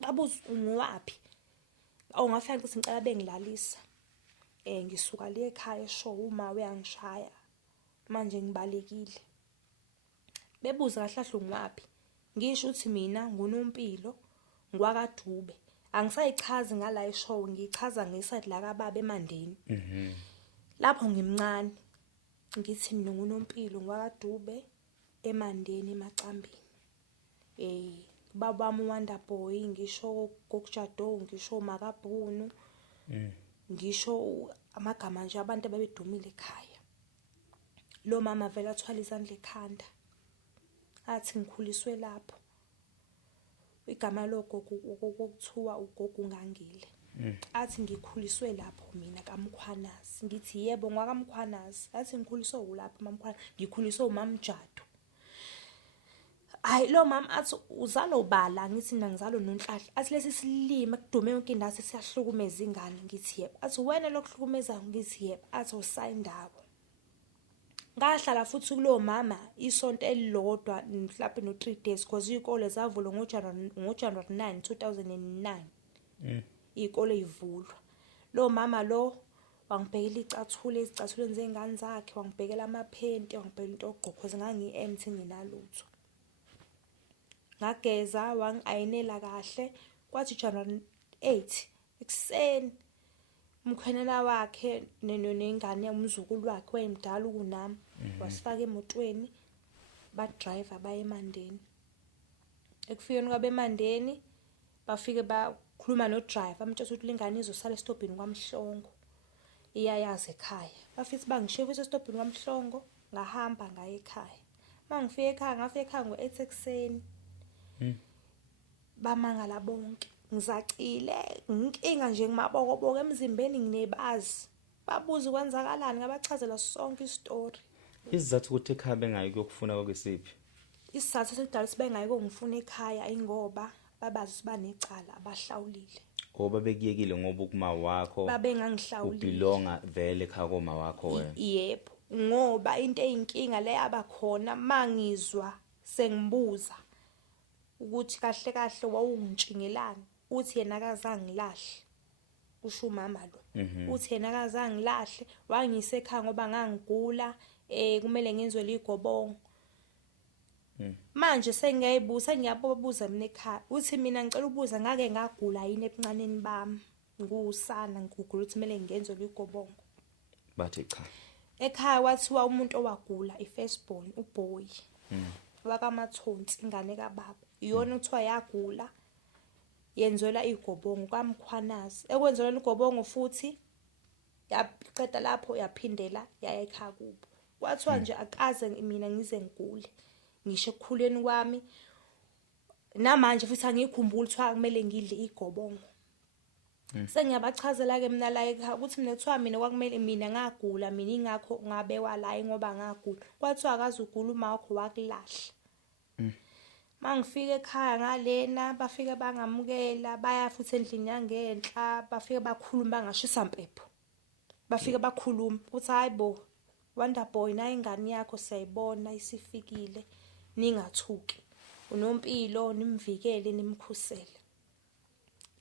babuza ungiwapi. Ngafika ngithi ngicela bengilalisa. Ngisuka le ekhaya eshowe uma uyangishaya. Manje ngibalekile. Bebuza kahle kahle ungiwapi. Ngisho ukuthi mina nguNompilo ngwakaDube. Angisayichazi ngala eshowe ngichaza ngeside la kaBaba eMandeni. Lapho ngimncane ngithi mina nguNompilo ngwakaDube eMandeni eMacambini. Baba wami uWonderboy ngisho kokujado ngisho makabhunu. Ngisho amagama nje abantu ababedumile ekhaya. Lo mama vele athwala izandla ekhanda. Athi ngikhuliswe lapho. Igama logogo okuthiwa ugogo ungangile. Athi ngikhuliswe lapho mina kaMkhwanazi. Ngithi yebo ngwakaMkhwanazi. Athi ngikhuliswe ulapha maMkhwanazi. Ngikhuliswe uMamjado. Hayi lo mama athi uzalo bala ngithi mina ngizalo noNhlahla. Athi lesi silima kudume yonke indawo siyahlukumeza ingane ngithi yebo. Athi wena lokuhlukumeza ngithi yebo. Athi usayindawo. Ngahlala futhi kulo mama isonto elilodwa mhlawumbe no 3 days because izikole zavulwa ngoJanuary 9 2009. Izikole ivulwa. Lo mama lo wangibhekela izicathulweni zengane zakhe, wangibhekela amaphenti, wangibhekela into ogqokhoza ngangi-empty nginalutho. Ngageza wangiayinela kahle kwathi January 8 ekseni umkhwenela wakhe nengane umzukulu wakhe wayemdala kunami wasifaka emotweni ba driver baye eMandeni. Ekufikeni kwabe eMandeni bafike bakhuluma no driver amtshela ukuthi lengane izosala estopini kwaMhlongo iyayazi ekhaya. Bafithe bangishiye futhi estopini kwaMhlongo ngahamba ngaye ekhaya. Mangifika ekhaya ngafika ekhaya ngo8 ekseni. Bamangala bonke ngizacile inkinga nje ngimabokoboko emzimbeni nginebazi. Babuza kwenzakalani ngabachazela sonke istory. Isizathu ukuthi ekhaya bengayi kuyokufuna kwesiphi? Isizathu sekudala sibengayi ngifuna ekhaya ingoba babazi banecala abahlawulile. Ngoba bekuyekile ngoba ukuma wakho babengangihlawulile. Ubelonga vele ekhaya koma wakho wena. Yebo, ngoba into eyinkinga le abakhona mangizwa sengibuza ukuthi kahle kahle wawungitshingelani. Uthi yena akazange ngilahle. Usho umama lo. Uthi yena akazange ngilahle wangise ekhaya ngoba ngangigula kumele ngenzwe ligobongo. Manje sengiyayibuza ngiyabobuza mina ekhaya. Uthi mina ngicela ukubuza ngake ngagula yini ebuncaneni bami. Ngusana ngigugula ukuthi kumele ngenzwe ligobongo. Bathi cha. Ekhaya wathiwa umuntu owagula iFirstborn uBoy. WakaMathonsi ingane kaBaba. Iyona uthiwa yagula yenzelwa igobongo kaMkhwanazi. Ekwenzelwa igobongo futhi yaqeda lapho yaphindela yaya ekhaya kubo. Kwathiwa nje akaze mina ngize ngigule. ngisho ekukhuleni kwami namanje futhi angikhumbuli ukuthi kumele ngidle igobongo. Sengiyabachazela ke mina la ekhaya ukuthi mina kuthiwa mina kwakumele mina ngagula mina ingakho ngabekwa la ngoba ngagula. Kwathiwa akaze ugula uma wakho wakulahla. Mangifika ekhaya ngalena bafike bangamukela baya futhi endlini yangenhla bafike bakhuluma bangashisa impepho. Bafike bakhuluma uthi hayibo Wonder Boy na ingane yakho siyayibona isifikile ningathuki. Unompilo nimvikele nimkhusele.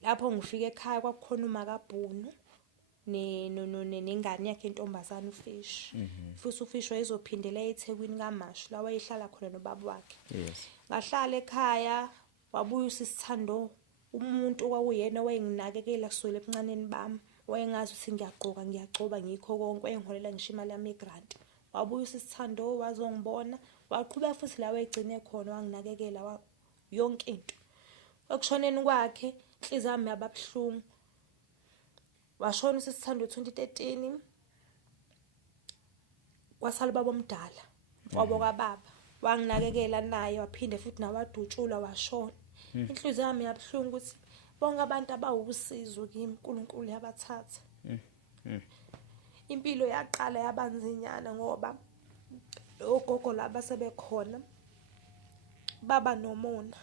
Lapho ngifike ekhaya kwakukhona uMakabhunu nengane yakhe intombazana uFish. Futhi uFish wayezophindela eThekwini kaMashu la wayehlala khona nobaba wakhe. Yes. Ngahlala ekhaya wabuya uSithando umuntu okwakuyena wayenginakekela kusukela ebuncaneni bami. Wayengazi ukuthi ngiyagcoba ngikho konke wayengiholela ngisho imali yami yegrant. Wabuya uSithando wazongibona waqhubeka futhi la wayegcine khona wanginakekela yonke into. Okushoneni kwakhe inhliziyo yami yababhlungu. Washona uSithando 2013 wasala baba omdala wabo kaBaba wanginakekela naye waphinde futhi nawadutshula washona. Inhliziyo yami yabhlungu ukuthi bonke abantu abawusizo kimi uNkulunkulu yabathatha. Impilo yaqala yabanzinyana ngoba ogogo laba sebekhona baba nomona.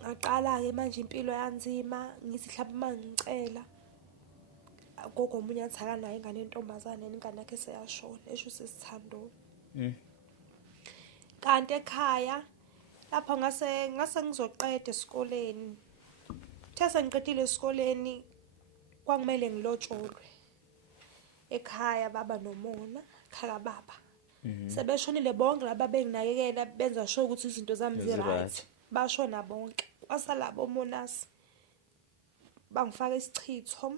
Ngaqala ke manje impilo yanzima ngithi mhlawumbe mangicela gogo omunye athaka naye ingane yentombazane ingane yakhe seyashona esho uSithando. Kanti ekhaya lapho ngase ngizoqeda esikoleni. These ngiqedile esikoleni kwangumele ngilotsholwe. Ekhaya baba nomona khaya baba. Sebeshonile bonke laba benginakekela benza sure ukuthi izinto zami zi-right. Bashona bonke. Kwasala bomonasi bangifaka isichitho.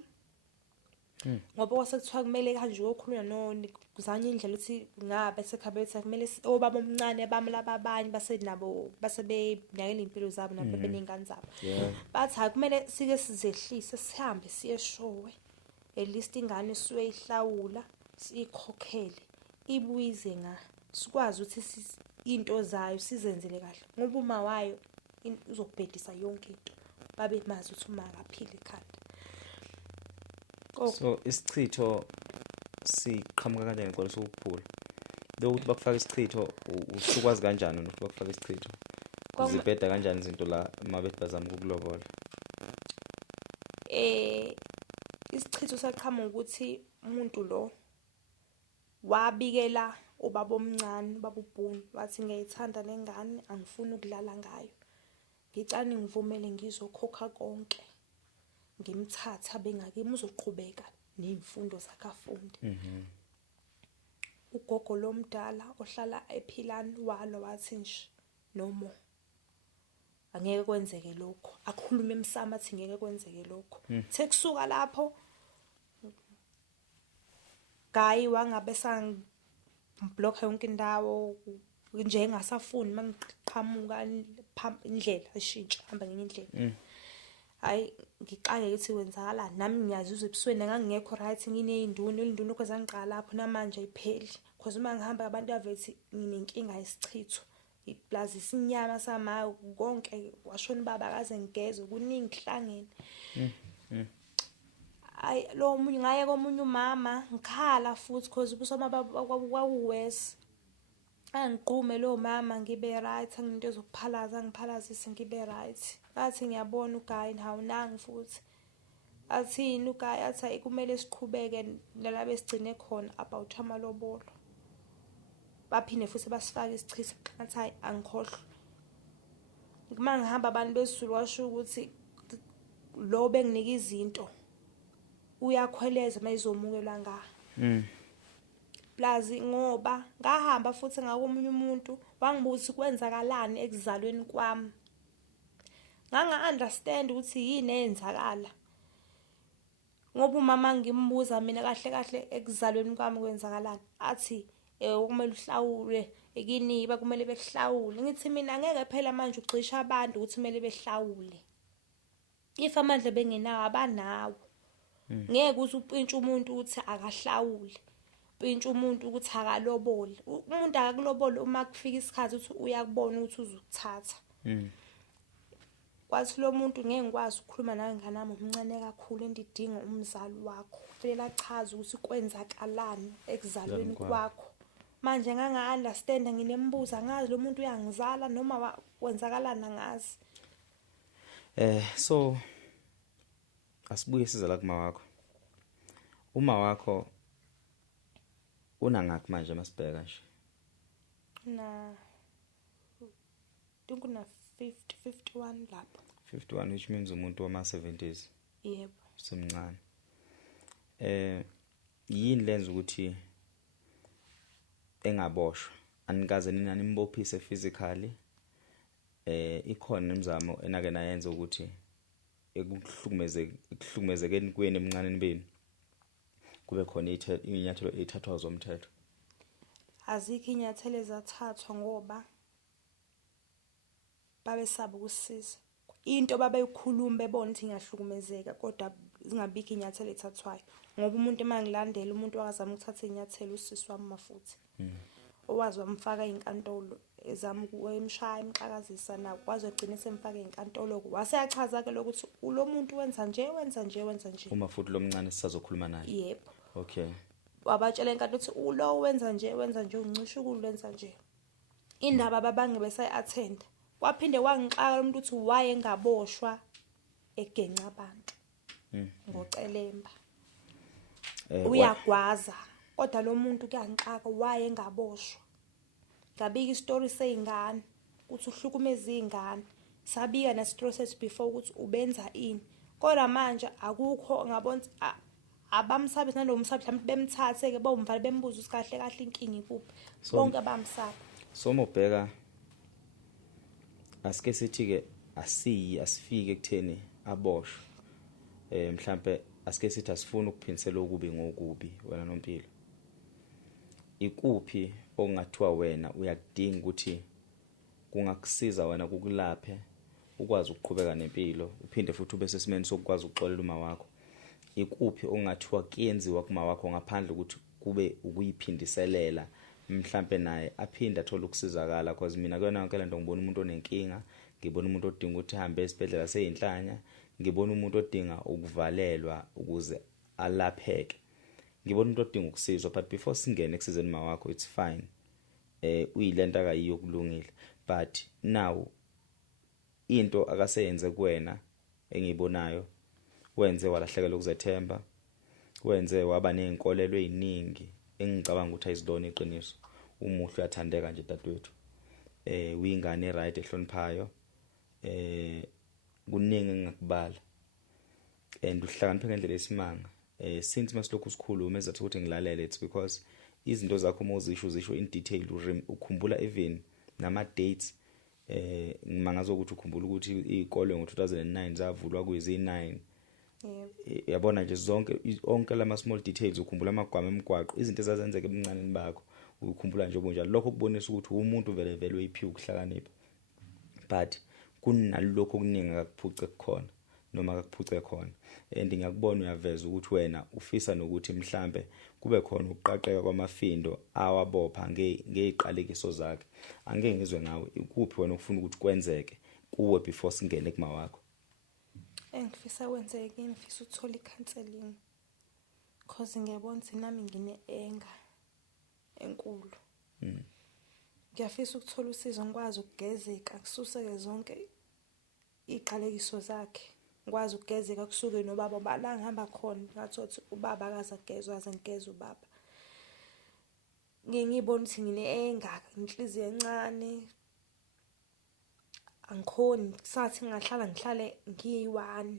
Ngoba kwasekuthiwa kumele kanje ukukhuluma kuzanye indlela ukuthi ngabe sekhabetha kumele obaba omncane bami lababanye basenabo basebenakela impilo zabo nabo benengane zabo. Bathi hayi kumele sike sizehlise sihambe siyeshowe at least ingane suwe ihlawula sikhokhele ibuyize sikwazi ukuthi into zayo sizenzele kahle ngoba uma wayo uzokubhedisa yonke into babe mazi ukuthi uma akaphila ekhanda. So isichitho siqhamuka kanjani ngeqolo ukuphula lokuthi bakufaka isichitho usukwazi kanjani ukuthi bakufaka isichitho uzibheda kanjani izinto la mabethi bazama ukukulobola? Isichitho saqhamuka ukuthi umuntu lo wabikela ubaba omncane baba uBhunu wathi ngiyayithanda lengane angifuni ukulala ngayo ngicane ngivumele ngizokhokha konke ngimthatha bengakimi uzoqhubeka nemfundo zakhe afunde. Ugogo lomdala ohlala ephilani walo wathi nje nomo angeke kwenzeke lokho akhuluma emsamo athi ngeke kwenzeke lokho. Sekusuka lapho gayi wangabe sangiblock yonke indawo nje engasafuni mangiqhamuka indlela eshintsha hamba ngenye indlela. Hayi ngiqale ukuthi wenzakala nami ngiyazizwa ebusweni ngangingekho right ngineyinduna induna kweza ngiqala lapho namanje ayipheli because uma ngihamba abantu bavethi nginenkinga yesichitho iplaza isinyama sama konke washona baba akaze ngigeze kuningi kuhlangene. Ay lo umunye ngaye komunye umama ngikhala futhi because ubusoma kwakuwes angiqume lo mama ngibe right anginto ezokuphalaza ngiphalazise ngibe right. Athi ngiyabona uGayi hawu nangi futhi athini uGayi athi kumele siqhubeke la besigcine khona about amalobolo baphinde futhi basifaka isichitho ngathi hayi angikhohlwa uma ngihamba abantu besizulu washo ukuthi lo benginika izinto uyakhweleza mayizomukelwa nga plazi ngoba ngahamba futhi ngakomunye umuntu wangibuza kwenzakalani ekuzalweni kwami nganga understand ukuthi yini eyenzakala ngoba umama ngimbuza mina kahle ekuzalweni kwami kwenzakalani athi kumele uhlawule ekiniba kumele behlawule ngithi mina ngeke phela manje ugcisha abantu ukuthi kumele behlawule if amandla bengenawo abanawo ngeke uze upintshe umuntu ukuthi akahlawule pintsha umuntu ukuthi akalobole. Umuntu akakulobole uma kufika isikhathi ukuthi uyakubona ukuthi uzukuthatha. Kwathi lo muntu ngeke ngikwazi ukukhuluma nawe nganami umncane kakhulu endidinga umzali wakho. Kufanele achaze ukuthi kwenzakalani ekuzalweni kwakho. Manje nganga-understand nginembuzo angazi lo muntu uyangizala noma kwenzakalani angazi. So asibuye sizala kuma wakho. Uma wakho unangakhi manje masibheka nje? Kuna 51 lapho. 51 which means umuntu wama 70s. Yebo. Semncane. Yini lenza ukuthi engaboshwa? Anikaze nina nimbophise physically. Ikhona imizamo enake nayenza ukuthi ekuhlukumezekeni kweni emncaneni benu kube khona inyathelo ethathwa zomthetho. Azikho inyathelo ezathathwa ngoba babesaba ukusisiza. Into babeyikhuluma bebona ukuthi ngiyahlukumezeka kodwa zingabikho inyathelo ethathwayo ngoba umuntu emangilandela umuntu wakazama ukuthatha inyathelo usisi wami mafuthi. Owazi wamfaka inkantolo ezama ukuyimshaya imqhakazisa nawo kwaze egcina semfaka inkantolo waseyachaza ke lokuthi lo muntu wenza nje. Uma futhi lo mncane sisazokhuluma naye. Yebo. Okay. Wabatshela inkantolo ukuthi lo wenza nje uncisha ukulenza nje. Indaba ababangi besayi-attend. Kwaphinde wangixaka umuntu ukuthi waye ngaboshwa egenca abantu. Ngocelemba. Uyagwaza kodwa lo muntu kuyangixaka waye ngaboshwa. Ngabika istory seyingane ukuthi uhlukumeza izingane. Sabika na story set before ukuthi ubenza ini. Kodwa manje akukho ngabona abamsabisi nalomsabi mhlawumbe bemthathe ke bomvale bembuza ukuthi kahle inkinga ikuphi. Bonke bamsaba. So mobheka asike sithi ke asifike ekutheni aboshwe. Mhlawumbe asike sithi asifuna ukuphindisela okubi ngokubi wena noMpilo. Ikuphi ongathiwa wena uyakudinga ukuthi kungakusiza wena kukulaphe ukwazi ukuqhubeka nempilo uphinde futhi ube sesimeni sokwazi ukuxolela uma wakho. Ikuphi ongathiwa kuyenziwa kuma wakho ngaphandle ukuthi kube ukuyiphindiselela mhlambe naye aphinde athola ukusizakala because mina kuyona yonke lento ngibona umuntu onenkinga, ngibona umuntu odinga ukuthi ahambe esibhedlela seyinhlanya, ngibona umuntu odinga ukuvalelwa ukuze alapheke. Ngibona umuntu odinga ukusizwa but before singene ekusizeni ma wakho it's fine. Uyilento akayiyo kulungile but now into akaseyenze kuwena engiyibonayo wenze walahlekelwa ukuzethemba, wenze waba nezinkolelo eziningi engicabanga ukuthi ayizidona iqiniso. Umuhle uyathandeka nje dadwethu. Uyingane eright ehloniphayo. Kuningi engakubala. And uhlakaniphe ngendlela esimanga. Since masilokhu sikhuluma ezathi ukuthi ngilalele it's because izinto zakho mozisho in detail ukhumbula even nama dates ngimangaza ukuthi ukhumbula ukuthi izikole ngo2009 zavulwa kuyizi9. Yabona nje onke lama small details ukhumbula amagwama emgwaqo izinto ezazenzeka emncaneni bakho ukhumbula nje obunjalo lokho kubonisa ukuthi umuntu vele uyiphiwe ukuhlakanipha but kunalokho okuningi akakuphuce khona noma akakuphuce khona. And ngiyakubona uyaveza ukuthi wena ufisa nokuthi mhlambe kube khona ukuqaqeka kwamafindo awabopha ngeziqalekiso zakhe. Angeke ngizwe ngawe ikuphi wena ufuna ukuthi kwenzeke kuwe before singene kuma wakho? Engifisa kwenzeke ngifisa ukuthola icounseling because ngiyabona ukuthi nami ngine-anger enkulu. Ngiyafisa ukuthola usizo ngikwazi ukugezeka kususeke zonke iqalekiso zakhe. Ngikwazi ukugezeka kusuke nobaba bala ngihamba khona ngathothi ubaba akaza kugezwa aze ngigeze ubaba. Ngiyibona ukuthi ngine-anger inhliziyo encane. Angikhoni sathi ngihlale ngiyi-1.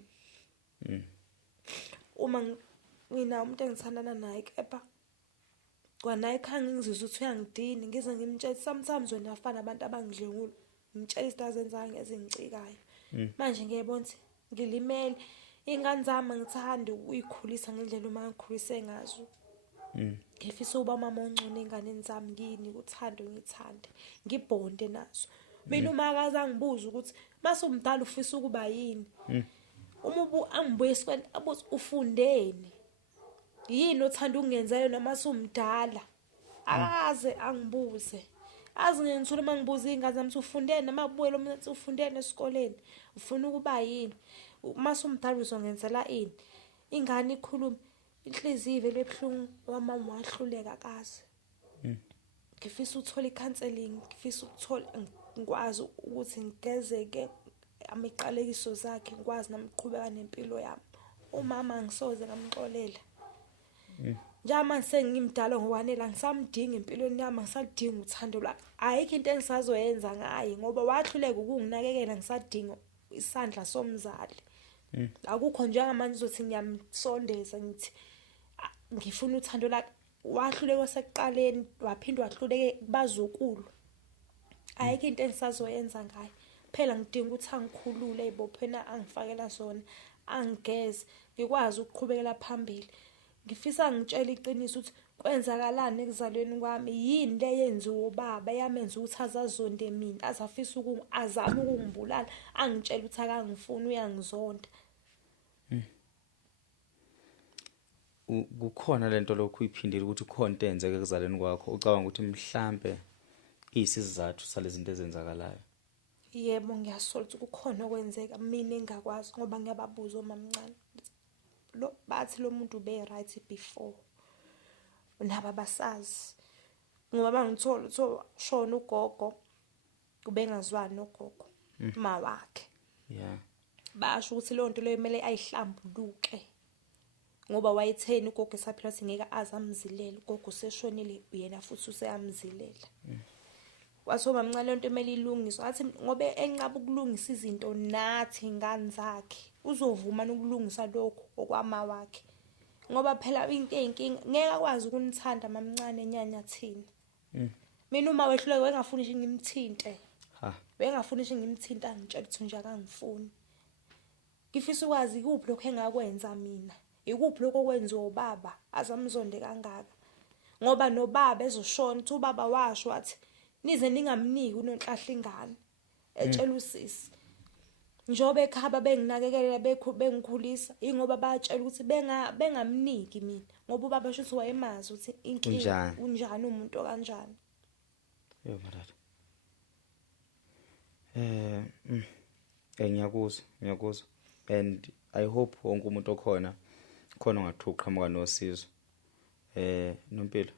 Uma ngina umuntu engithandana naye kepha kwanaye khanga ngizizwe ukuthi uyangidini ngize ngimtshela sometimes wena afana abantu abangidlengula ngimtshela izinto azenzayo ngezingicikayo. Manje ngiyabona ukuthi ngilimele ingane zami ngithanda ukuyikhulisa ngendlela uma ngikhulise ngazo. Ngifisa uba mama ongcono enganeni zami ngini uthando ngithande ngibonde nazo. Mina uma akaza ngibuza ukuthi mase umdala ufisa ukuba yini. Uma angibuye esikwini abuthi ufundeni. yini othanda ukungenzela noma sumdala akaze angibuze azi ngithule mangibuza ingane zami ufundene noma kubuye lo muntu ufundene esikoleni ufuna ukuba yini uma sumdala uzongenzela ini ingane ikhuluma inhliziyo ivele ebhlungu wamama wahluleka kaze ngifisa ukuthola icounseling ngifisa ukuthola ngikwazi ukuthi ngigezeke amiqalekiso zakhe ngikwazi nami ukuqhubeka nempilo yami umama ngisoze ngamxolela njama sengimdala ngokwanele ngisamdinga empilweni yami ngisadinga uthando lwakhe ayikho into engisazoyenza ngaye ngoba wahluleka ukunginakekela ngisadinga isandla somzali akukho njengamanje uzothi ngiyamsondeza ngithi ngifuna uthando lakhe wahluleka sekuqaleni waphinde wahluleke bazukulu ayikho into engisazoyenza ngaye phela ngidinga ukuthi angikhulule ibophena angifakela zona angigeze ngikwazi ukuqhubekela phambili ngifisa ngitshela iqiniso ukuthi kwenzakalani ekuzalweni kwami yini le yenziwa ubaba yamenza ukuthi azazonde mina azafisa azama ukungibulala angitshela ukuthi akangifuni uyangizonda kukhona lento lokhu iphindile ukuthi khona into enzeke ekuzalweni kwakho ucabanga ukuthi mhlambe isizathu salezi zinto ezenzakalayo yebo ngiyasola ukuthi kukhona okwenzeka mina engakwazi ngoba ngiyababuza omamncane lo bathi lo muntu ube right before naba basazi ngoba bangithola shona ugogo ubengazwani nogogo ma wakhe basho ukuthi le nto leyo kumele ayihlambuluke ngoba wayetheni ugogo esaphila ukuthi ngeke azamzilela ugogo seshonile yena futhi useyamzilela waso mamncane le nto emeli ilungiswa athi ngoba enqaba ukulungisa izinto nathi ingane zakhe uzovuma nokulungisa lokho okwama wakhe ngoba phela into eyinkinga ngeke akwazi ukunithanda mamncane enyanya thina mina uma wehluleke wengafuni nje ngimthinte wengafuni nje ngimthinta ngitshela ukuthi nje akangifuni ngifisa ukwazi kuphi lokho engakwenza mina ikuphi lokho okwenziwa ubaba azamzonde kangaka ngoba nobaba ezoshona uthi ubaba washo wathi nize ningamniki unonhlahla ingane etshela usisi njobe ekhaba benginakekela bengikhulisa ingoba bayatshela ukuthi bengamniki mina ngoba ubaba shothi wayemazi ukuthi inkinga unjani umuntu kanjani yebo madad ngiyakuzwa and I hope wonke umuntu okhona khona ungathu uqhamuka nosizo nompilo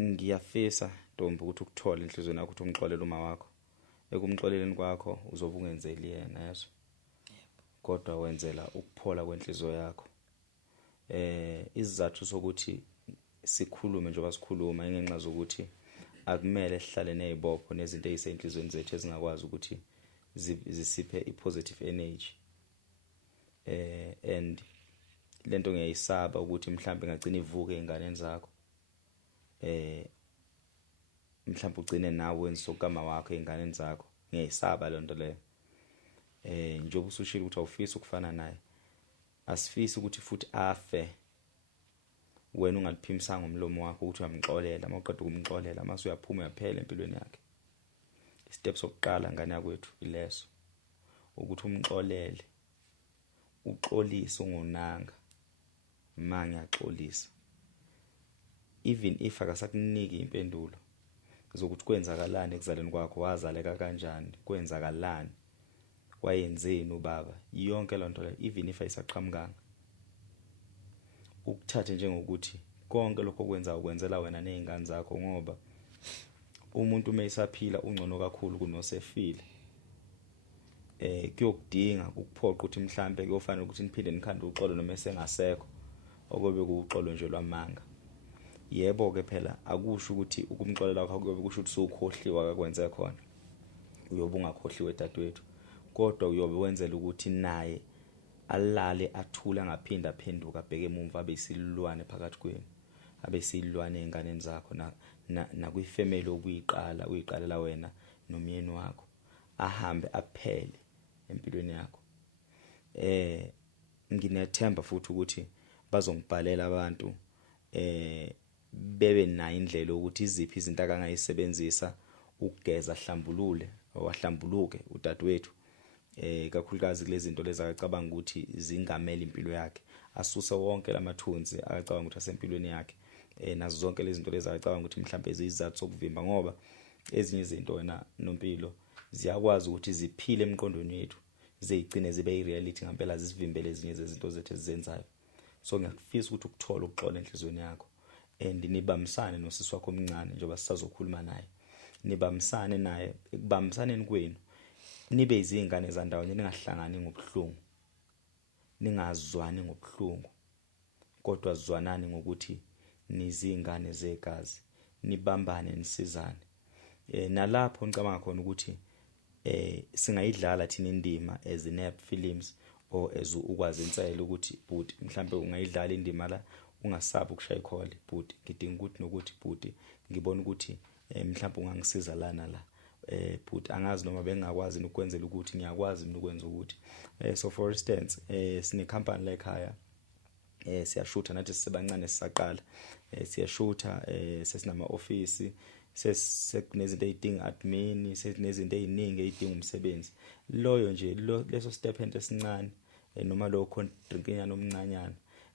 ngiyafisa Ntombi ukuthi ukuthola inhliziyo yakho ukuthi umxolele uma wakho ekumxoleleni kwakho uzobe ungenzeli yena yazo kodwa wenzela ukuphola kwenhliziyo yakho izizathu sokuthi sikhulume njengoba sikhuluma ingenxa zokuthi akumele sihlale nezibopho nezinto ezisenhlizweni zethu ezingakwazi ukuthi zisiphe ipositive energy and lento ngiyayisaba ukuthi mhlawumbe ngagcina ivuke einganeni zakho mhlawumbe ugcine nawe wenza okama wakho einganeni zakho ngiyayisaba lento leyo njengoba usushilo ukuthi awufisi ukufana naye asifisi ukuthi futhi afe wena ungaliphimisanga umlomo wakho ukuthi uyamxolela mawuqeda ukumxolela mase uyaphuma yaphela empilweni yakhe step sokuqala ngane yakwethu ileso ukuthi umxolele uxolise ungonanga manje yaxolisa even if akasakuniki impendulo zokuthi kwenzakalani ekuzaleni kwakho wazaleka kanjani kwenzakalani wayenzeni ubaba yonke lonto le even if ayisaqhamukanga ukuthathe njengokuthi konke lokho okwenza ukwenzela wena nezingane zakho ngoba umuntu umeyisaphila ungcono kakhulu kunosefile kuyokudinga ukuphoqa ukuthi mhlambe kuyofanele ukuthi niphinde nikhande uxolo noma esengasekho okobe kuuxolo nje lwamanga yebo ke phela akusho ukuthi ukumxolela kwakho kuyobe kusho ukuthi sokhohliwa akakwenze khona uyobe ungakhohliwe dadewethu kodwa uyobe wenzela ukuthi naye alale athula angaphinda aphenduka abheke emuva abe isilwane phakathi kwenu abe isilwane einganeni zakho na kwifamily okuyiqala uyiqalela wena nomyeni wakho ahambe aphele empilweni yakho nginethemba futhi ukuthi bazongibhalela abantu bebe nayo indlela ukuthi iziphi izinto akangayisebenzisa ukugeza hlambulule wahlambuluke udadewethu kakhulukazi kulezi zinto lezi akacabanga ukuthi zingamela impilo yakhe, asuse wonke lamathunzi akacabanga ukuthi asempilweni yakhe, nazo zonke lezi zinto lezi akacabanga ukuthi mhlawumbe izizathu sokuvimba, ngoba ezinye izinto wena nompilo ziyakwazi ukuthi ziphile emqondweni wethu zigcine zibe ireality ngempela, zisivimbele ezinye zezinto zethu ezizenzayo. So ngiyakufisa ukuthi ukuthola ukuxola enhlizweni yakho and nibambisane nosisi wakho omncane njengoba sisazokhuluma naye, nibambisane naye. Ekubambisaneni kwenu nibe izingane zandawonye, ningahlangani ngobuhlungu, ningazwani ngobuhlungu, kodwa zwanani ngokuthi nizingane zegazi, nibambane nisizane. Nalapho ngicabanga khona ukuthi singayidlala thina indima as nep films or as ukwazi insayela ukuthi but mhlambe ungayidlala indima la, ungasabi ukushaya ikhole but ngidinga ukuthi nokuthi but ngibona ukuthi mhlawumbe ungangisiza lana la, but angazi noma bengakwazi ukukwenzela ukuthi ngiyakwazi mina ukwenza ukuthi. So for instance sine company la ekhaya, siyashutha nathi sisebancane sisaqala, siyashutha, sesinama office, sekunezinto ezidinga admin, sesinezinto eziningi ezidinga umsebenzi. Loyo nje leso step ento esincane, noma lo drinkinyana omncanyana,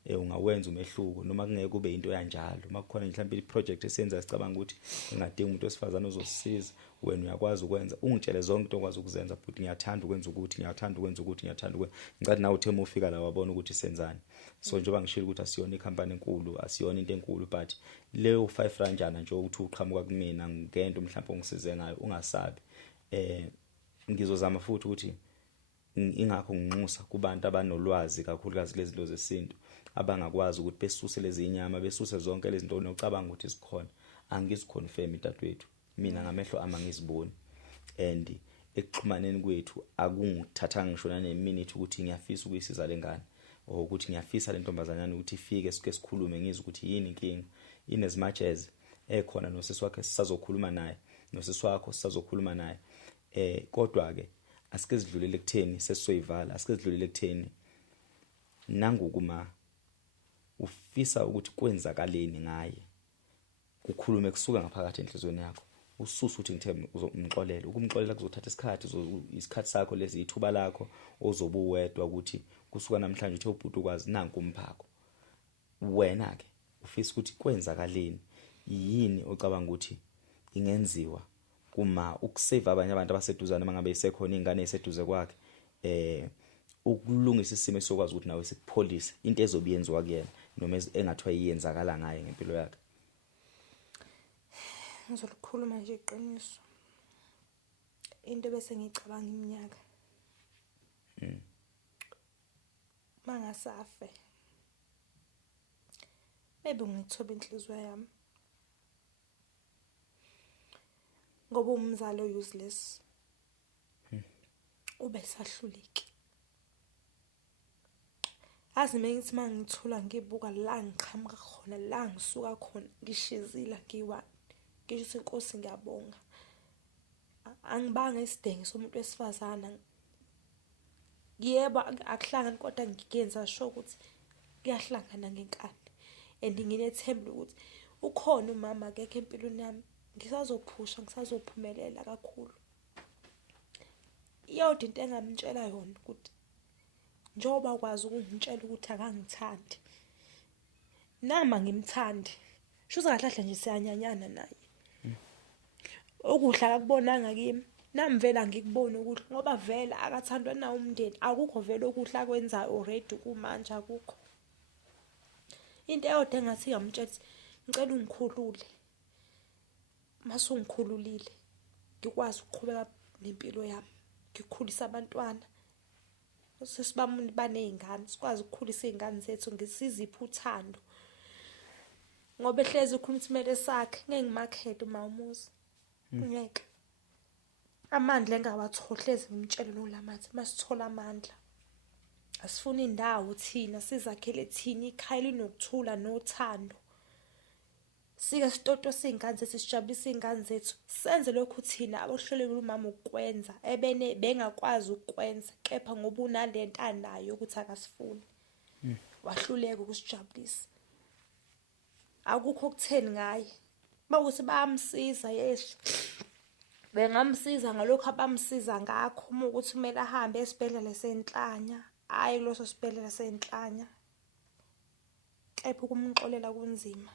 ungawenza umehluko, noma kungeke kube into yanjalo. Uma kukhona mhlawumbe iproject esenza sicabanga ukuthi engadinga umuntu wesifazana ozosisiza, wena uyakwazi ukwenza, ungitshele zonke into okwazi ukuzenza, but ngiyathanda ukwenza ukuthi, ngiyathanda ukwenza ukuthi, ngiyathanda ukwenza. Ngicela nawe utheme ufika la wabona ukuthi senzani. So njengoba ngishilo ukuthi asiyona ikhampani enkulu, asiyona into enkulu, but leyo 5 ranjana nje ukuthi uqhamuka kumina ngento mhlawumbe ungisize ngayo, ungasabi. Ngizozama futhi ukuthi ingakho nginxusa kubantu abanolwazi kakhulukazi lezi zinto zesintu, abangakwazi ukuthi besuse lezi inyama, besuse zonke lezi zinto nocabanga ukuthi isikhona. Angiziconfirm dadwethu, mina ngamehlo ama ngiziboni, and ekuxhumaneni kwethu akungithatha ngisho naneminute ukuthi ngiyafisa ukuyisiza lengane, or ukuthi ngiyafisa le ntombazanyana ukuthi ifike sike sikhulume ngizwe ukuthi yini inkinga. In as much as ekhona nosisi wakhe sisazokhuluma naye, nosisi wakho sisazokhuluma naye, kodwa ke asike sidlulele kutheni sesizoyivala, asike sidlulele kutheni nangokuma ufisa ukuthi kwenzakaleni ngaye, kukhulume kusuka ngaphakathi enhlizweni yakho, ususa uthi ngithe uzomxolela. Ukumxolela kuzothatha isikhathi, isikhathi sakho lezi ithuba lakho ozobu wedwa ukuthi kusuka namhlanje uthe ubhuti ukwazi nanku umphako. Wena ke ufisa ukuthi kwenzakaleni, yini ocabanga ukuthi ingenziwa kuma ukusave abanye abantu abaseduzane mangabe isekhona ingane eseduze kwakhe, ukulungisa isimo sokwazi ukuthi nawe sikupholisa into ezobiyenziwa kuyena noma engathiwa iyenzakala ngaye ngempilo yakhe. Ngizolikhuluma nje iqiniso, into bese ngicabanga iminyaka mangasafe, maybe ngithoba inhliziyo yami ngoba umzalo useless, ube sahluleki. Azi mengithi mangithula ngibuka la ngiqhamuka khona, la ngisuka khona, ngishizila ngiwa, ngisho inkosi ngiyabonga. Angibanga isidenge somuntu wesifazana. Yebo akuhlangani kodwa ngiyenza sure ukuthi kuyahlangana ngenkani, and nginethemba ukuthi ukhona umama akekho empilweni yami, ngisazophusha, ngisazophumelela kakhulu. Yodwa into engamtshela yona ukuthi njengoba ukwazi ukungitshela ukuthi akangithandi, nama ngimthandi, shuthi kahle nje siyanyanyana naye. Okuhle akubonanga kimi, nami vela ngikubona ukuthi ngoba vela akathandwa nawo umndeni, akukho vele okuhle akwenzayo already kumanje, akukho. Into eyodwa engathi ngamtshela, ngicela ungikhulule. Mase ungikhululile, ngikwazi ukuqhubeka nempilo yami, ngikhulisa abantwana. Sesibamuni banezingane, sikwazi ukukhulisa izingane zethu ngesizipho uthando. Ngoba ehlezi ukhuluma isimele sakhe, ngeke ngimakhethe uma umuzi. Ngeke. Amandla engawatholi hlezi ngimtshela nolamathi, masithola amandla. Asifuna indawo thina sizakhele thina ikhaya linokuthula nothando. Sike sitoto singane zethu, sijabulisa izingane zethu, senze lokhu thina abohlulekile umama ukwenza bengakwazi ukwenza, kepha ngoba unalento anayo ukuthi akasifuni, wahluleka ukusijabulisa. Akukho okutheni ngaye, bawukuthi bayamsiza, yes, bengamsiza ngalokho abamsiza ngakho, uma ukuthi kumele ahambe esibhedlela senhlanya hayi kuleso sibhedlela senhlanya, kepha ukumxolela kunzima.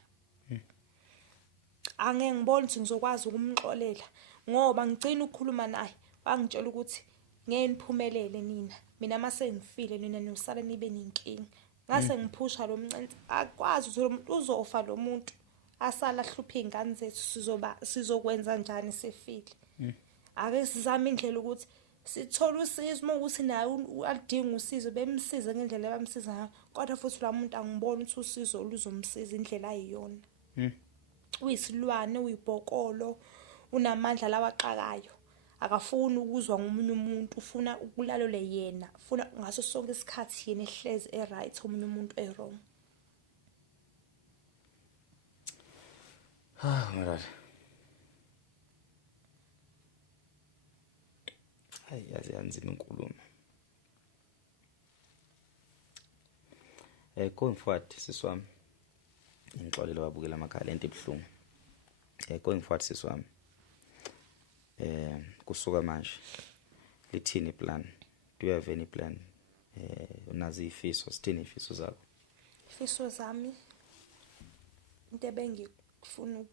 Angeke ngibone ukuthi ngizokwazi ukumxolela ngoba ngicina ukukhuluma naye wangitshela ukuthi ngeke niphumelele nina, mina mase ngifile nina nosala nibe nenkinga. Ngase ngiphusha lo mncenze akwazi ukuthi lo muntu uzofa, lo muntu asala ahlupha izingane zethu, sizokwenza njani sefile. Ake sizame indlela ukuthi sithole usizo, uma ukuthi naye alidinga usizo bemsize ngendlela abamsiza ngayo, kodwa futhi la muntu angiboni ukuthi usizo luzomsiza indlela ayiyona. Uyisilwane, uyibhokolo, unamandla lawa aqakayo, akafuni ukuzwa ngomunye umuntu, ufuna ukulalele yena, ufuna ngaso sonke isikhathi yena ehlezi right, omunye umuntu wrong. Madod. Hayi yazi yanzima inkulumo. Going forward siswami. Ngixolele wabukela amakhala into ebhlungu. Going forward siswami. Kusuka manje lithini plan? Do you have any plan? Unazi ifiso, sithini ifiso zakho? Ifiso zami into ebengifuna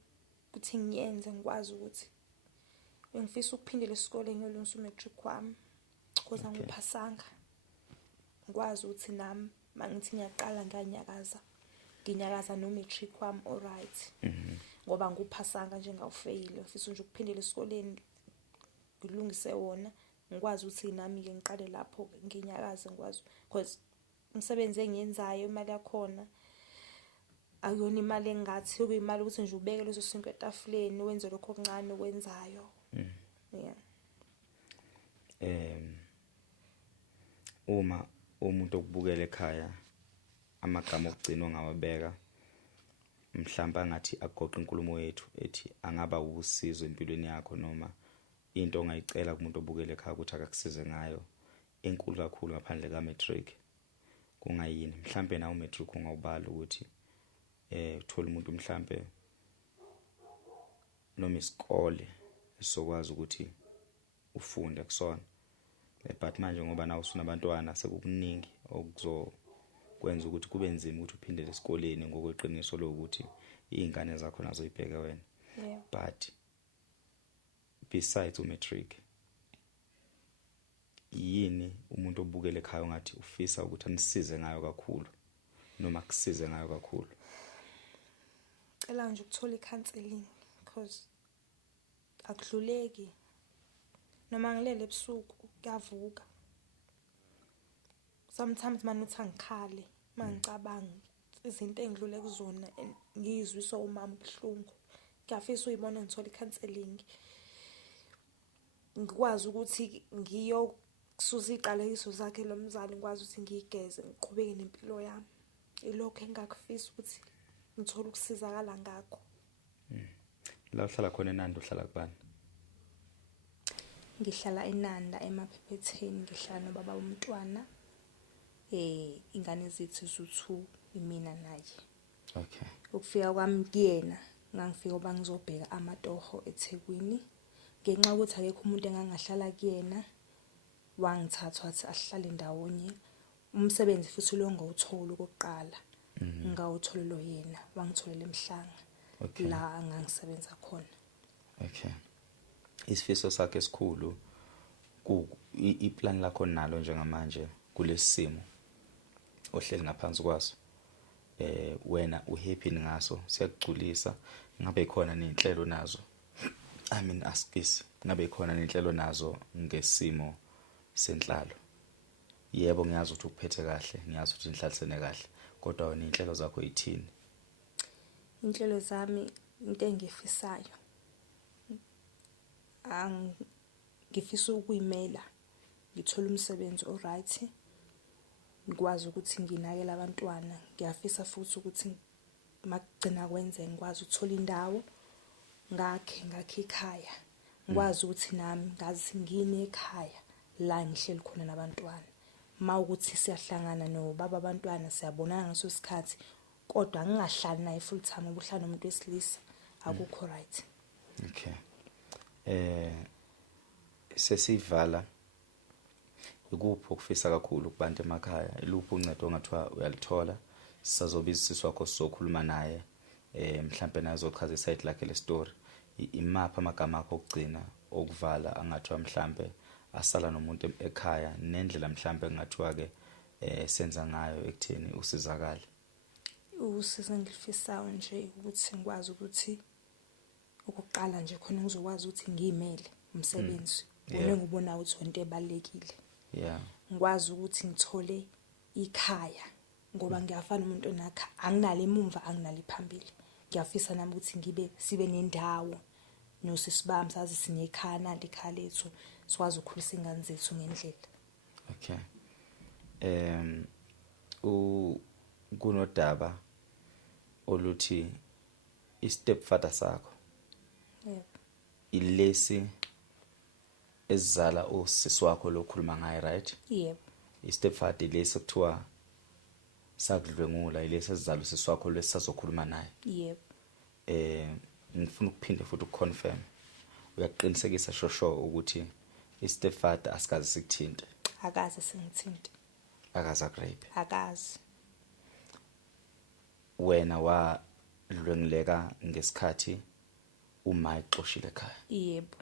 ukuthi ngiyenze, ngikwazi ukuthi bengifisa ukuphindela esikoleni ngiyolungisa umatric wami because angiphasanga. Ngikwazi ukuthi nami mangithi ngiyaqala nginyakaza no matric wami alright. Ngoba nguphasanga nje ngawufeyile, ngifisa nje ukuphindela esikoleni ngilungise wona, ngikwazi ukuthi nami ke ngiqale lapho nginyakaze, ngikwazi because umsebenzi engiyenzayo imali yakhona akuyona imali engathi okuyimali ukuthi nje ubeke lezo sinto etafuleni wenze lokho okuncane okwenzayo. Yeah. Uma umuntu okubukela ekhaya amagama okugcina ongawabeka mhlawumbe angathi agoqa inkulumo yethu ethi angaba usizo empilweni yakho, noma into ongayicela kumuntu obukela ekhaya ukuthi akakusize ngayo enkulu kakhulu ngaphandle ka matric, kungayini? Mhlawumbe nawo matric ungawubala ukuthi uthola umuntu mhlawumbe noma isikole esokwazi ukuthi ufunde kusona. But manje ngoba nawe usunabantwana sekukuningi okuzokwenza ukuthi kube nzima ukuthi uphindele esikoleni ngokweqiniso lokuthi izingane zakho nazo ibheke wena. Yeah. But besides umatric, yini umuntu obukela ekhaya ngathi ufisa ukuthi anisize ngayo kakhulu noma kusize ngayo kakhulu? Cela nje ukuthola icounseling because akudluleki. Noma ngilele ebusuku kuyavuka. Sometimes manuthi angikhale mangicabanga izinto engidlule kuzona ngizwiswa umama ubuhlungu. Ngiyafisa uyibona ngithola icounseling. Ngikwazi ukuthi ngiyokususa iqalekiso zakhe lo mzali, ngikwazi ukuthi ngigeze ngiqhubeke nempilo yami. Ilokho engakufisa ukuthi ngithola ukusizakala ngakho. La uhlala khona eNanda uhlala kubani? Ngihlala eNanda emaphepheteni, ngihlala nobaba womntwana. Ingane zethu zu2 imina naye. Okay. Ukufika kwami kuyena ngangifika oba ngizobheka amatoho eThekwini. Ngenxa ukuthi akekho umuntu engangahlala kuyena, wangithatha wathi asihlale ndawonye. Umsebenzi futhi lo ngawuthola okokuqala. Ngawutholela yena, wangitholela emhlanga. Okay. La ngangisebenza khona. Okay. Isifiso sakhe esikhulu iplan lakho nalo njengamanje kulesimo ohleli ngaphansi kwaso, wena uhappy ngaso, siyakugculisa. Ngabe khona nezinhlelo nazo, I mean ask this, ngabe khona nezinhlelo nazo ngesimo senhlalo? Yebo ngiyazi ukuthi ukuphethe kahle, ngiyazi ukuthi inhlalisene kahle, kodwa wena inhlelo zakho yithini? Inhlelo zami into engifisayo ngifisa ukuyimela, ngithola umsebenzi alright, ngikwazi ukuthi nginakele abantwana. Ngiyafisa futhi ukuthi makugcina kwenze ngikwazi ukuthola indawo, ngakhe ikhaya, ngikwazi ukuthi nami ngazi ngine ekhaya la ngihleli khona nabantwana. Mawukuthi siyahlangana nobaba abantwana siyabonana ngaso isikhathi, kodwa ngingahlali naye full time ubuhlala nomuntu wesilisa akukho right. Okay. sesivala ikuphi okufisa kakhulu kubantu emakhaya, iluphi uncedo ongathiwa uyalithola sisazobiza isisi wakho sizokhuluma naye mhlambe naye uzochaza iside lakhe le story, imapha amagama akho okugcina okuvala angathiwa mhlambe asala nomuntu ekhaya nendlela mhlambe engathiwa ke senza ngayo ekutheni usizakale. Usizo engilifisayo nje ukuthi ngikwazi ukuthi ukuqala nje khona ngizokwazi ukuthi ngiyimele umsebenzi ngibona ukuthi into ebalekile. Ngikwazi ukuthi ngithole ikhaya ngoba ngiyafana umuntu onakha anginale emumva anginale phambili. Ngiyafisa nami ukuthi sibe nendawo nosisi bami sazi sinekhaya nali ikhaya lethu sikwazi ukukhulisa ingane zethu ngendlela. Okay. Kunodaba oluthi i-stepfather sakho. Yebo. Ilesi ezizala usisi wakho lokhuluma ngaye, right? Yebo. I-stepfather ilesi kuthiwa sakudlwengula, ilesi ezizala usisi wakho lesisazokhuluma naye. Yebo. Ngifuna ukuphinde futhi ukuconfirm. Uyaqinisekisa shosho ukuthi i-stepfather asikaze sikuthinte? Akaze singithinte. Akaze akrape? Akaze. Wena wadlwenguleka ngesikhathi uma exoshile ekhaya? Yebo.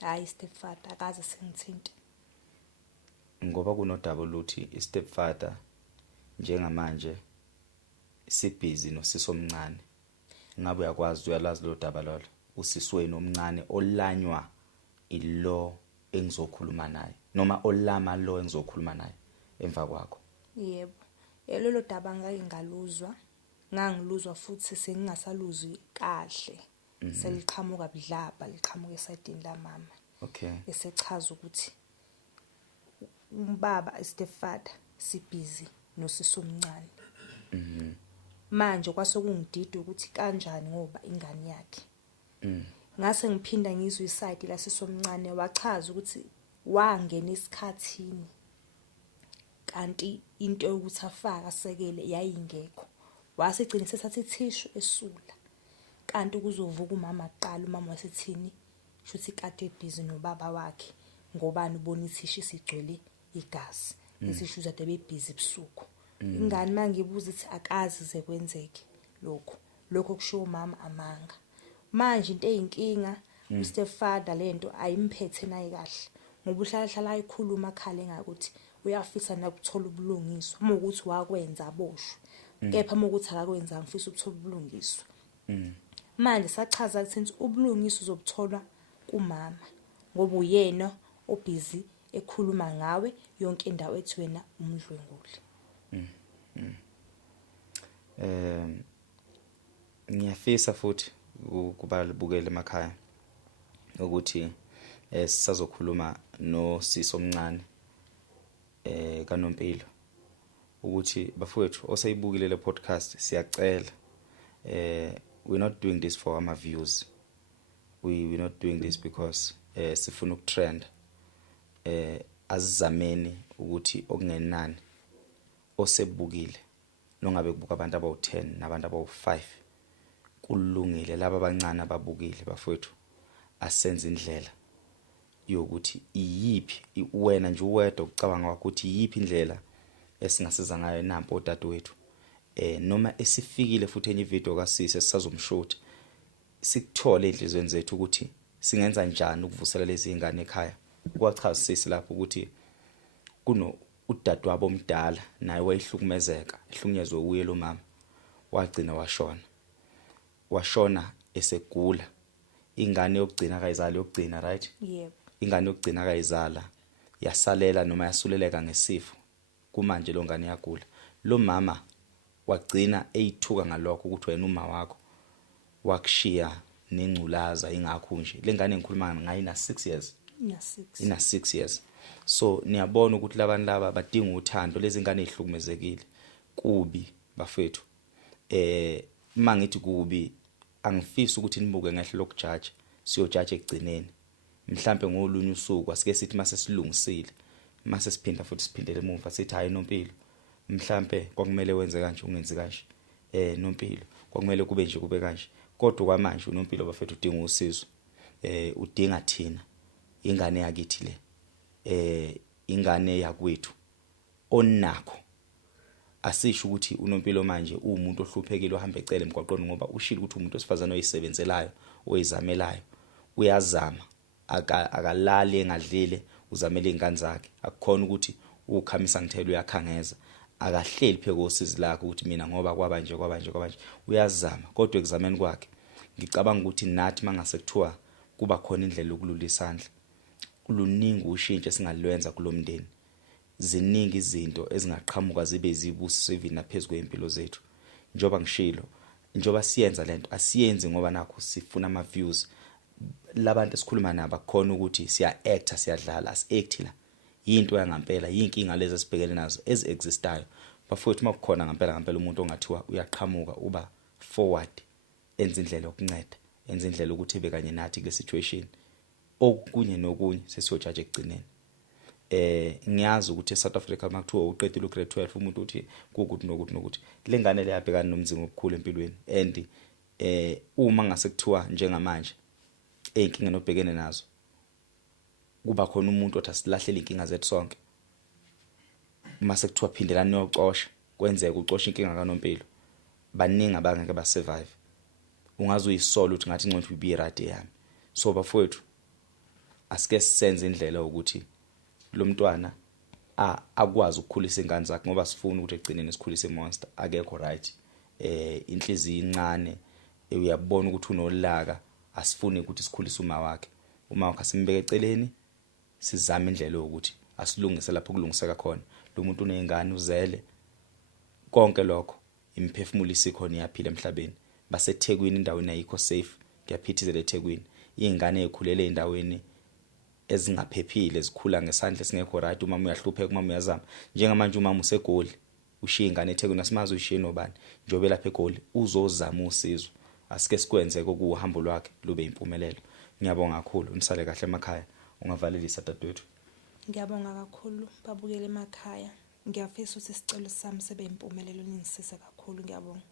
Hayi stepfather akaze singithinte. Ngoba kunodaba oluthi i-stepfather njengamanje sibhizi nosisi omncane. Ngabe uyakwazi uyalazi lo daba lolo? Usisi wenu omncane olanywa ilo engizokhuluma naye noma olama lo engizokhuluma naye emva kwakho. Yebo. Lelo daba ngake ngaluzwa. Ngangiluzwa futhi sengingasaluzwi kahle. Seliqhamuka budlabha liqhamuka esayidini la mama. Okay. Esechaza ukuthi umbaba stepfather sibhizi nosisi omncane. Manje kwasokungidida ukuthi kanjani ngoba ingane yakhe. Ngase ngiphinda ngizwe iside la sisi omncane wachaza ukuthi wangena isikhathini kanti into yokuthi afaka asekele yayingekho. Wasigcina sesathi thishu esula. Kanti kuzovuka umama aqala umama wasithini shuthi kade ebhizi nobaba wakhe ngobani ubona ithishu sigcwele igazi. Isishu zade bebhizi ebusuku. Ingane mangibuza ukuthi akazi ze kwenzeke lokho kushiwo umama amanga. Manje into eyinkinga uStepfather lento ayimphethe naye kahle ngoba uhlala ayikhuluma akhala engakuthi uyafisa nakuthola ubulungiswa uma ukuthi wakwenza aboshwe kepha uma ukuthi akakwenza ngifisa ukuthola ubulungiswa. Manje sachaza ukuthi ubulungiswa uzobuthola kumama ngoba uyena obhizi ekhuluma ngawe yonke indawo ethi wena umdlwenguli. Ngiyafisa futhi kubalibukele emakhaya ukuthi sisazokhuluma nosisi omncane kaNompilo ukuthi bafowethu osayibukile le podcast siyacela we're not doing this for our views. We're not doing this because sifuna ukutrend. Azizameni ukuthi okungenani osebukile nongabe kubuka abantu abawu10 nabantu abawu5 kulungile laba abancane ababukile bafowethu asenze indlela yokuthi iyiphi wena nje uwedwa ukucabanga ukuthi iyiphi indlela esingasiza ngayo nampo dadewethu noma esifikile futhi enye video kaSisi esizomshoot sikuthole enhlizweni zethu ukuthi singenza njani ukuvusela lezi ingane ekhaya. Kwachaza Sisi lapho ukuthi kuno udadewabo omdala naye wayihlukumezeka ehlukunyezwe uye lo mama wagcina washona esegula. Ingane yokugcina kayizala yokugcina, right? Yebo. Ingane yokugcina kayizala yasalela noma yasuleleka ngesifo kumanje lo ngane yagula. Lo mama wagcina eyithuka ngalokho ukuthi wena uma wakho wakushiya nengculaza ingakho nje le ngane engikhuluma ngayo ina 6 years. Ina 6 years. So niyabona ukuthi labantu laba badinga uthando lezi ngane ezihlukumezekile kubi bafethu. Mangithi kubi angifisi ukuthi nibuke ngehle lokujudge siyojudge ekugcineni. Mhlambe ngolunye usuku asike sithi mase silungisile mase siphinda futhi siphindele emuva sithi hayi Nompilo mhlambe kwakumele wenze kanje ungenzi kanje. Nompilo kwakumele kube nje kube kanje. Kodwa kwamanje uNompilo bafethu udinga usizo. udinga thina ingane yakithi le ingane yakwethu onakho asisho ukuthi unompilo manje umuntu ohluphekile ohamba ecele emgwaqweni ngoba ushilo ukuthi umuntu osifazana oyisebenzelayo oyizamelayo uyazama akalali engadlile uzamela izingane zakhe akukhona ukuthi ukhamisa ngithelo uyakhangeza akahleli pheke osizi lakho ukuthi mina ngoba kwabanje uyazama kodwa ekuzameni kwakhe ngicabanga ukuthi nathi mangase kuthiwa kuba khona indlela yokulula isandla luningi ushintsho singalwenza kulomndeni ziningi izinto ezingaqhamuka zibe zibusiso even naphezulu kwempilo zethu njoba ngishilo njoba siyenza lento asiyenzi ngoba nakho sifuna ama views labantu esikhuluma nabo akukhona ukuthi siya actor siyadlala as-act la into yangampela yinkinga lezi esibhekene nazo ezixistayo bafowethu makukhona ngampela umuntu ongathiwa uyaqhamuka uba forward enza indlela yokunceda enza indlela ukuthi ibe kanye nathi kule situation okunye nokunye sesiyojaja ekugcineni ngiyazi ukuthi eSouth Africa makuthiwa uqedile ugrade 12 umuntu uthi kukuthi nokuthi lengane leyabhekana nomzimba obukhulu empilweni and uma ngase kuthiwa njengamanje inkinga nobhekene nazo kuba khona umuntu othi asilahlele inkinga zethu sonke mase kuthiwa phindelana niyocosha kwenzeka ucosha inkinga kanompilo baningi abangeke ba survive ungaze uyisolo uthi ngathi ngcono ubi irate yami so bafowethu asike senze indlela ukuthi lo mntwana akwazi ukukhulisa ingane zakhe ngoba sifuna ukuthi egcinene sikhulise monster akekho right inhliziyo incane uyabona ukuthi unolaka asifuni ukuthi sikhulise uma wakhe asimbeke eceleni sizama indlela ukuthi asilungise lapho kulungiseka khona lo muntu unezingane uzele konke lokho imphefumulo isikhona iyaphila emhlabeni baseThekwini indaweni ayikho safe kuyaphithizela eThekwini izingane ezikhulele endaweni ezingaphephile zikhula ngesandla esingekho right umama uyahlupheka umama uyazama njengamanje umama usegoli ushiya ingane eThekwini asimazi ushiye nobani njobe lapha eGoli uzozama usizo asike sikwenze kokuhambo lwakhe lube impumelelo ngiyabonga kakhulu unisale kahle emakhaya ungavalelisa dadewethu ngiyabonga kakhulu babukele emakhaya ngiyafisa ukuthi isicelo sami sibe impumelelo ningisise kakhulu ngiyabonga